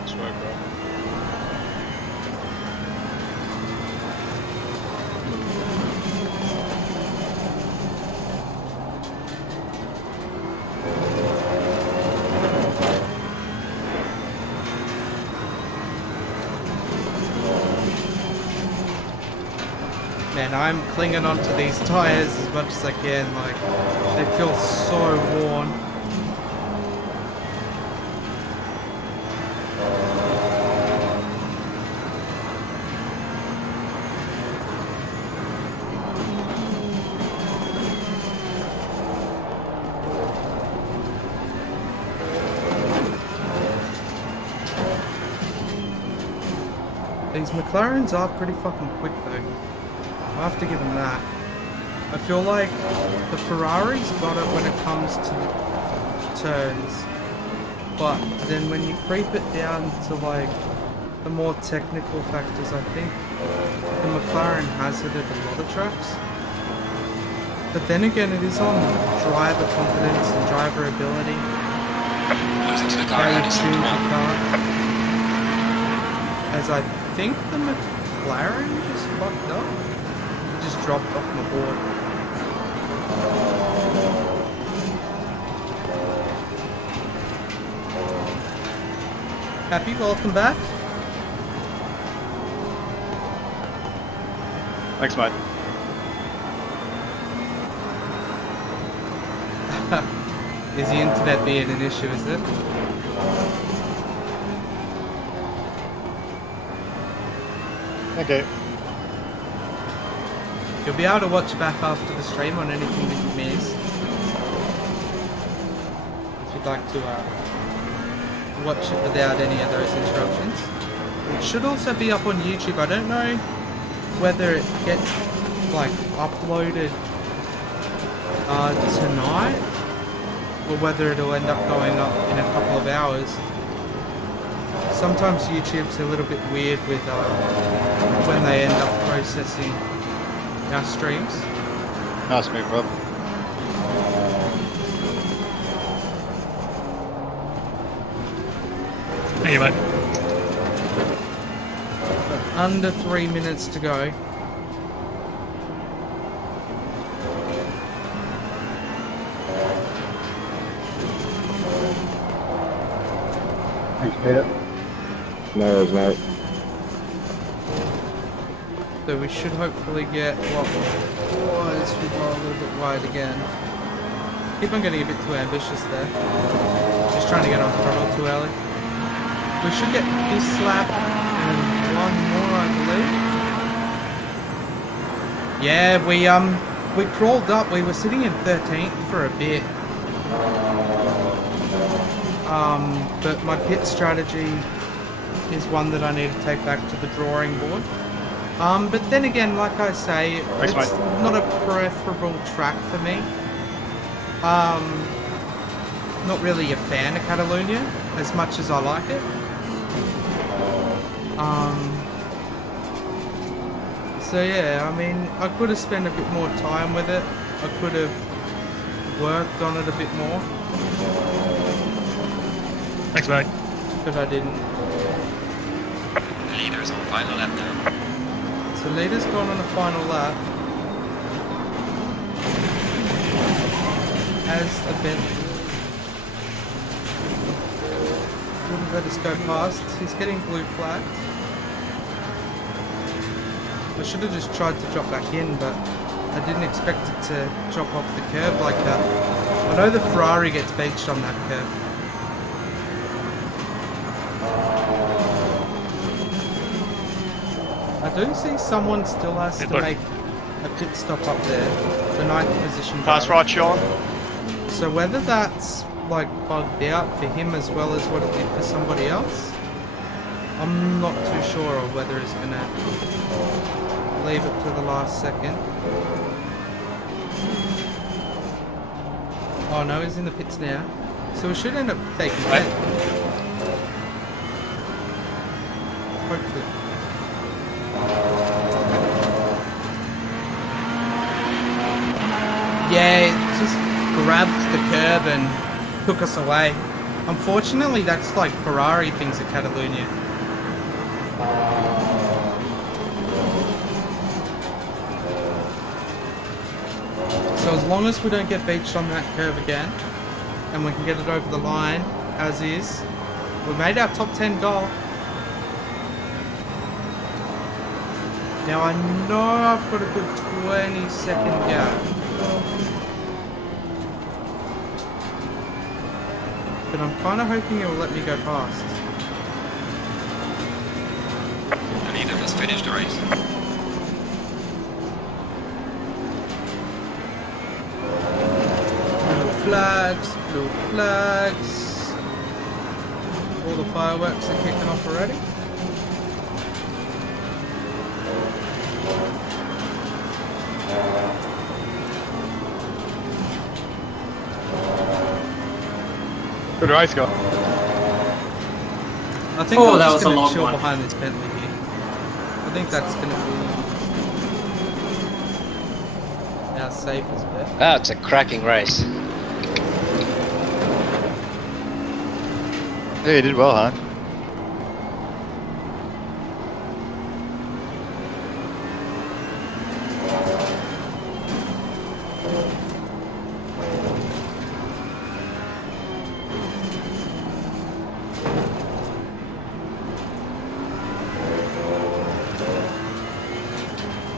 Swear, bro. man, I'm clinging onto these tires as much as I can. Like, they feel so worn. These McLarens are pretty fucking quick though. I have to give them that. I feel like the Ferraris got it when it comes to turns, but then when you creep it down to like the more technical factors, I think the McLaren has it at a lot of tracks. But then again, it is on driver confidence and driver ability. How you tune the car. As I think the McLaren just fucked up. It just dropped off my board. Happy, welcome back. Thanks, mate. Is the internet being an issue, is it? Okay. You'll be able to watch back after the stream on anything that you missed. If you'd like to watch it without any of those interruptions. It should also be up on YouTube. I don't know whether it gets like uploaded tonight or whether it'll end up going up in a couple of hours. Sometimes YouTube's a little bit weird with when they end up processing our streams. Nice move, Rob. Thank you, mate. Under 3 minutes to go. Thanks, Peter. No worries, mate. So we should hopefully get what was we got a little bit wide again. Keep on getting a bit too ambitious there. Just trying to get on throttle too early. We should get this lap and one more, I believe. Yeah, we crawled up. We were sitting in 13th for a bit. But my pit strategy is one that I need to take back to the drawing board. But then again, like I say, it's not a preferable track for me. Not really a fan of Catalonia, as much as I like it. So yeah, I mean, I could have spent a bit more time with it. I could have worked on it a bit more. Thanks, mate. But I didn't. The leader's on final lap now. So leader's gone on a final lap. As the bit wouldn't let us go past. He's getting blue flagged. I should have just tried to drop back in, but I didn't expect it to drop off the curb like that. I know the Ferrari gets beached on that curb. I do see someone still has to make a pit stop up there, the 9th position. Pass right, Sean. So whether that's like bugged out for him as well as what it did for somebody else, I'm not too sure of whether he's gonna leave it to the last second. Oh no, he's in the pits now. So we should end up taking that. Hopefully. Yeah, it just grabbed the curb and took us away. Unfortunately, that's like Ferrari things at Catalonia. So as long as we don't get beached on that curve again, and we can get it over the line as is, we made our top 10 goal. Now I know I've got a good 20-second gap. But I'm kind of hoping it will let me go past. The leader has finished the race. Blue flags, blue flags. All the fireworks are kicking off already. Good race, guys. I think Oh, I'm that just was a going long to chill one. behind this Bentley here. I think that's going to be our safest bet. That's a cracking race. Yeah, you did well, huh?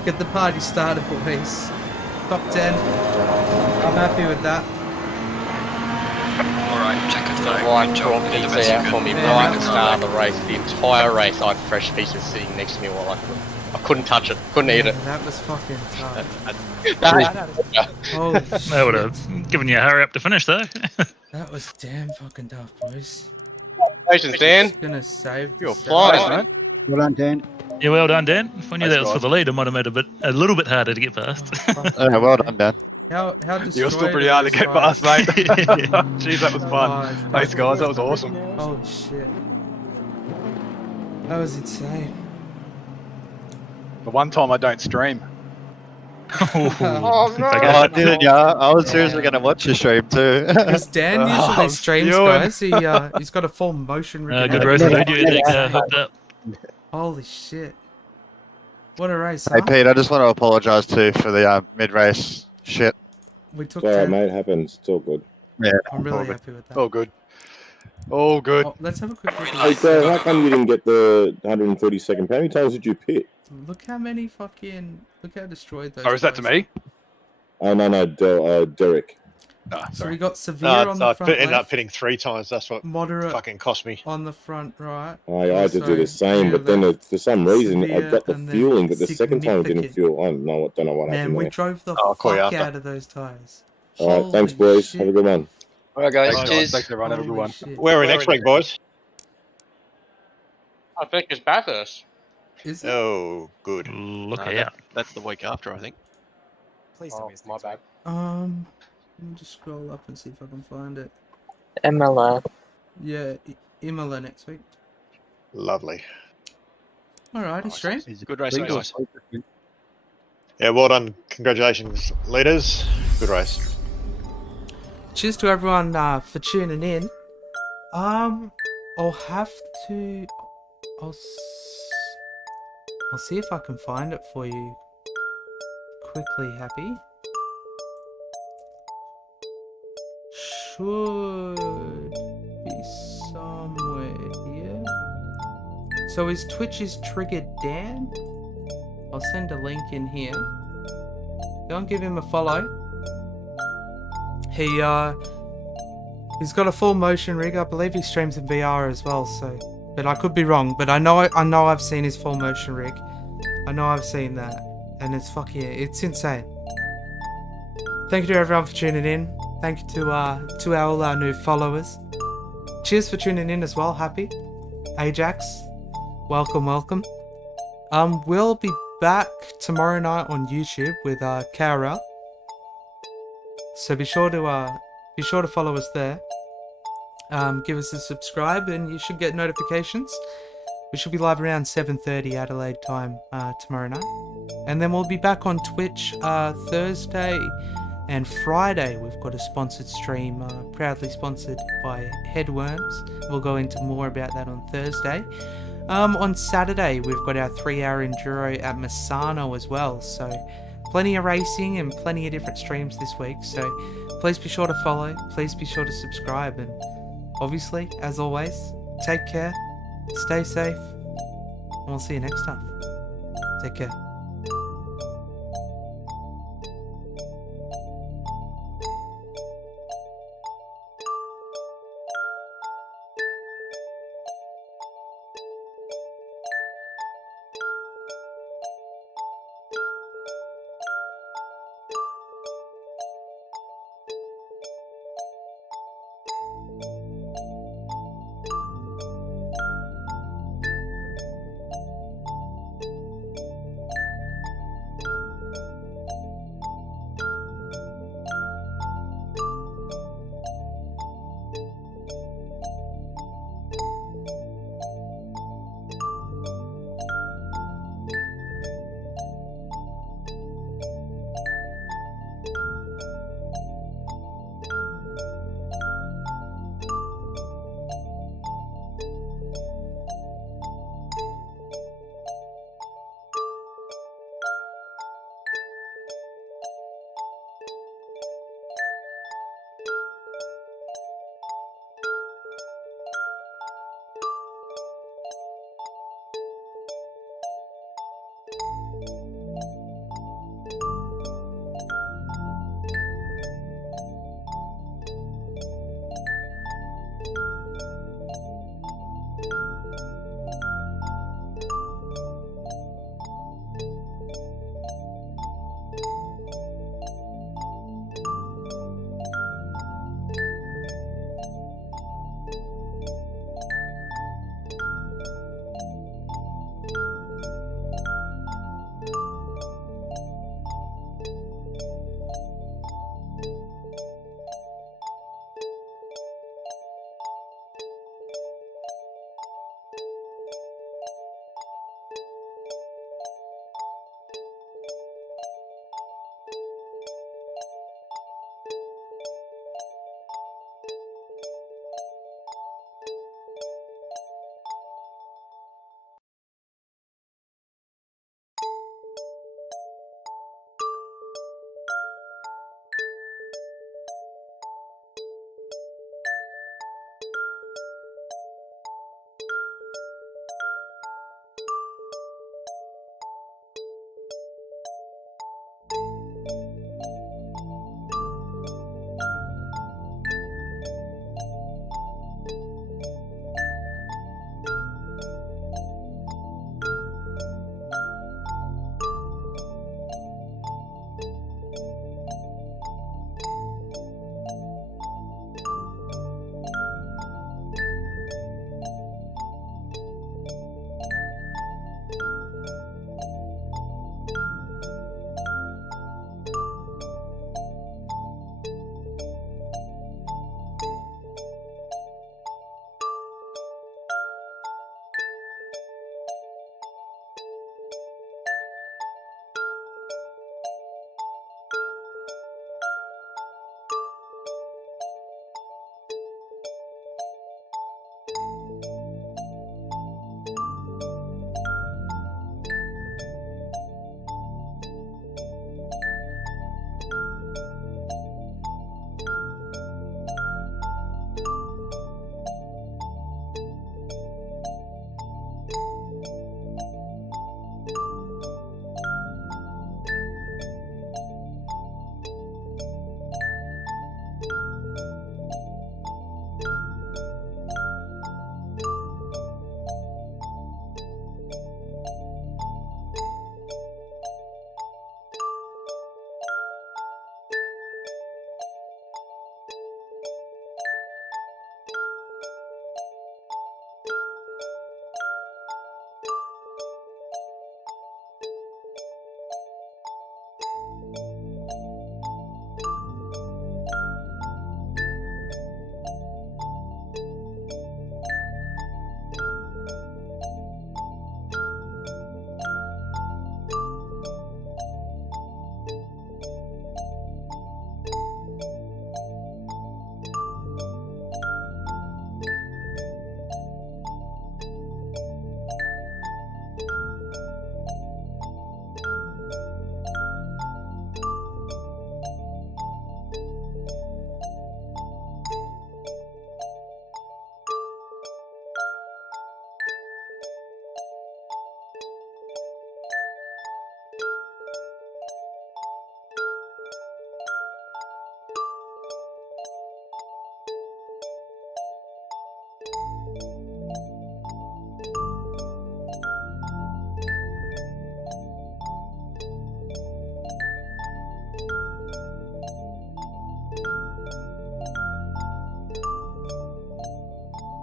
Get the party started, boys. Top 10. I'm happy with that. Alright, check it out. One Good job. brought You did the pizza best you out could. for me Yeah. right at the start of the race. The entire race, I had fresh pieces sitting next to me while I couldn't touch it, couldn't eat it. That was fucking tough. They Holy would shit. have given you a hurry up to finish though. That was damn fucking tough, boys. Congratulations, Dan. Just gonna save You're this flying, out. mate. Well done, Dan. Yeah, well done, Dan. If I knew Thanks, that was for guys. the lead, it might have made it a little bit harder to get past. Oh, fuck Yeah, well done, Dan. How destroyed You're still pretty are hard to those get tires? past, mate. Jeez, that was fun. Oh, it's Thanks, guys. That was awesome. Holy shit. That was insane. The one time I don't stream. Oh, no. Oh, didn't ya? I was seriously going to watch your stream too. Because Dan usually I'm streams, spewing. guys. He's got a full motion rig. Good and race everything. video that hooked up. Holy shit. What a race, Hey huh? Pete, I just want to apologise too for the mid-race shit. We took It's alright, 10. mate. It happens. It's all good. Yeah, I'm really all good. happy with that. All good. All good. Oh, let's have a quick look. Hey, so how come you didn't get the 132nd? How many times did you pit? Look how many fucking... Look how destroyed those Oh, is that to guys me? Oh, no, Derek. No, So sorry. we got severe on the front ended up left, pitting 3 times. That's what moderate fucking cost me. on the front right. I had to do the Also, same, but then left, for some reason I severe, got the and then feeling that the second time it didn't significant. feel. I don't know what Man, happened we there. drove the I'll call you fuck after. out of those tires. Alright, thanks, Holy boys. shit. Have a good one. Alright, guys. Thanks, Cheers. Thanks, everyone. Have a good Holy one. shit. Where are we next week, boys? I think it's Bathurst. Is it? Oh, good. Look out. That's the week after, I think. Please Oh, my bad. Let me just scroll up and see if I can find it. MLR. Yeah, Imola next week. Lovely. Alrighty, stream. Good race, guys. Yeah, well done. Congratulations, leaders. Good race. Cheers to everyone for tuning in. I'll have to. I'll see if I can find it for you quickly. Happy. Should be somewhere here. So his Twitch is triggered Dan. I'll send a link in here. Go and give him a follow. He's got a full motion rig. I believe he streams in VR as well. So, but I could be wrong. But I know I've seen his full motion rig. I know I've seen that, and it's it's insane. Thank you to everyone for tuning in. Thank you to all our new followers. Cheers for tuning in as well. Happy Ajax, welcome. We'll be back tomorrow night on YouTube with KRL. So be sure to follow us there. Give us a subscribe, and you should get notifications. We should be live around 7:30 Adelaide time tomorrow night, and then we'll be back on Twitch Thursday and Friday. We've got a sponsored stream, proudly sponsored by Headworms. We'll go into more about that on Thursday. On Saturday, we've got our 3-hour enduro at Misano as well. So plenty of racing and plenty of different streams this week. So please be sure to follow. Please be sure to subscribe. And obviously, as always, take care, stay safe, and we'll see you next time. Take care.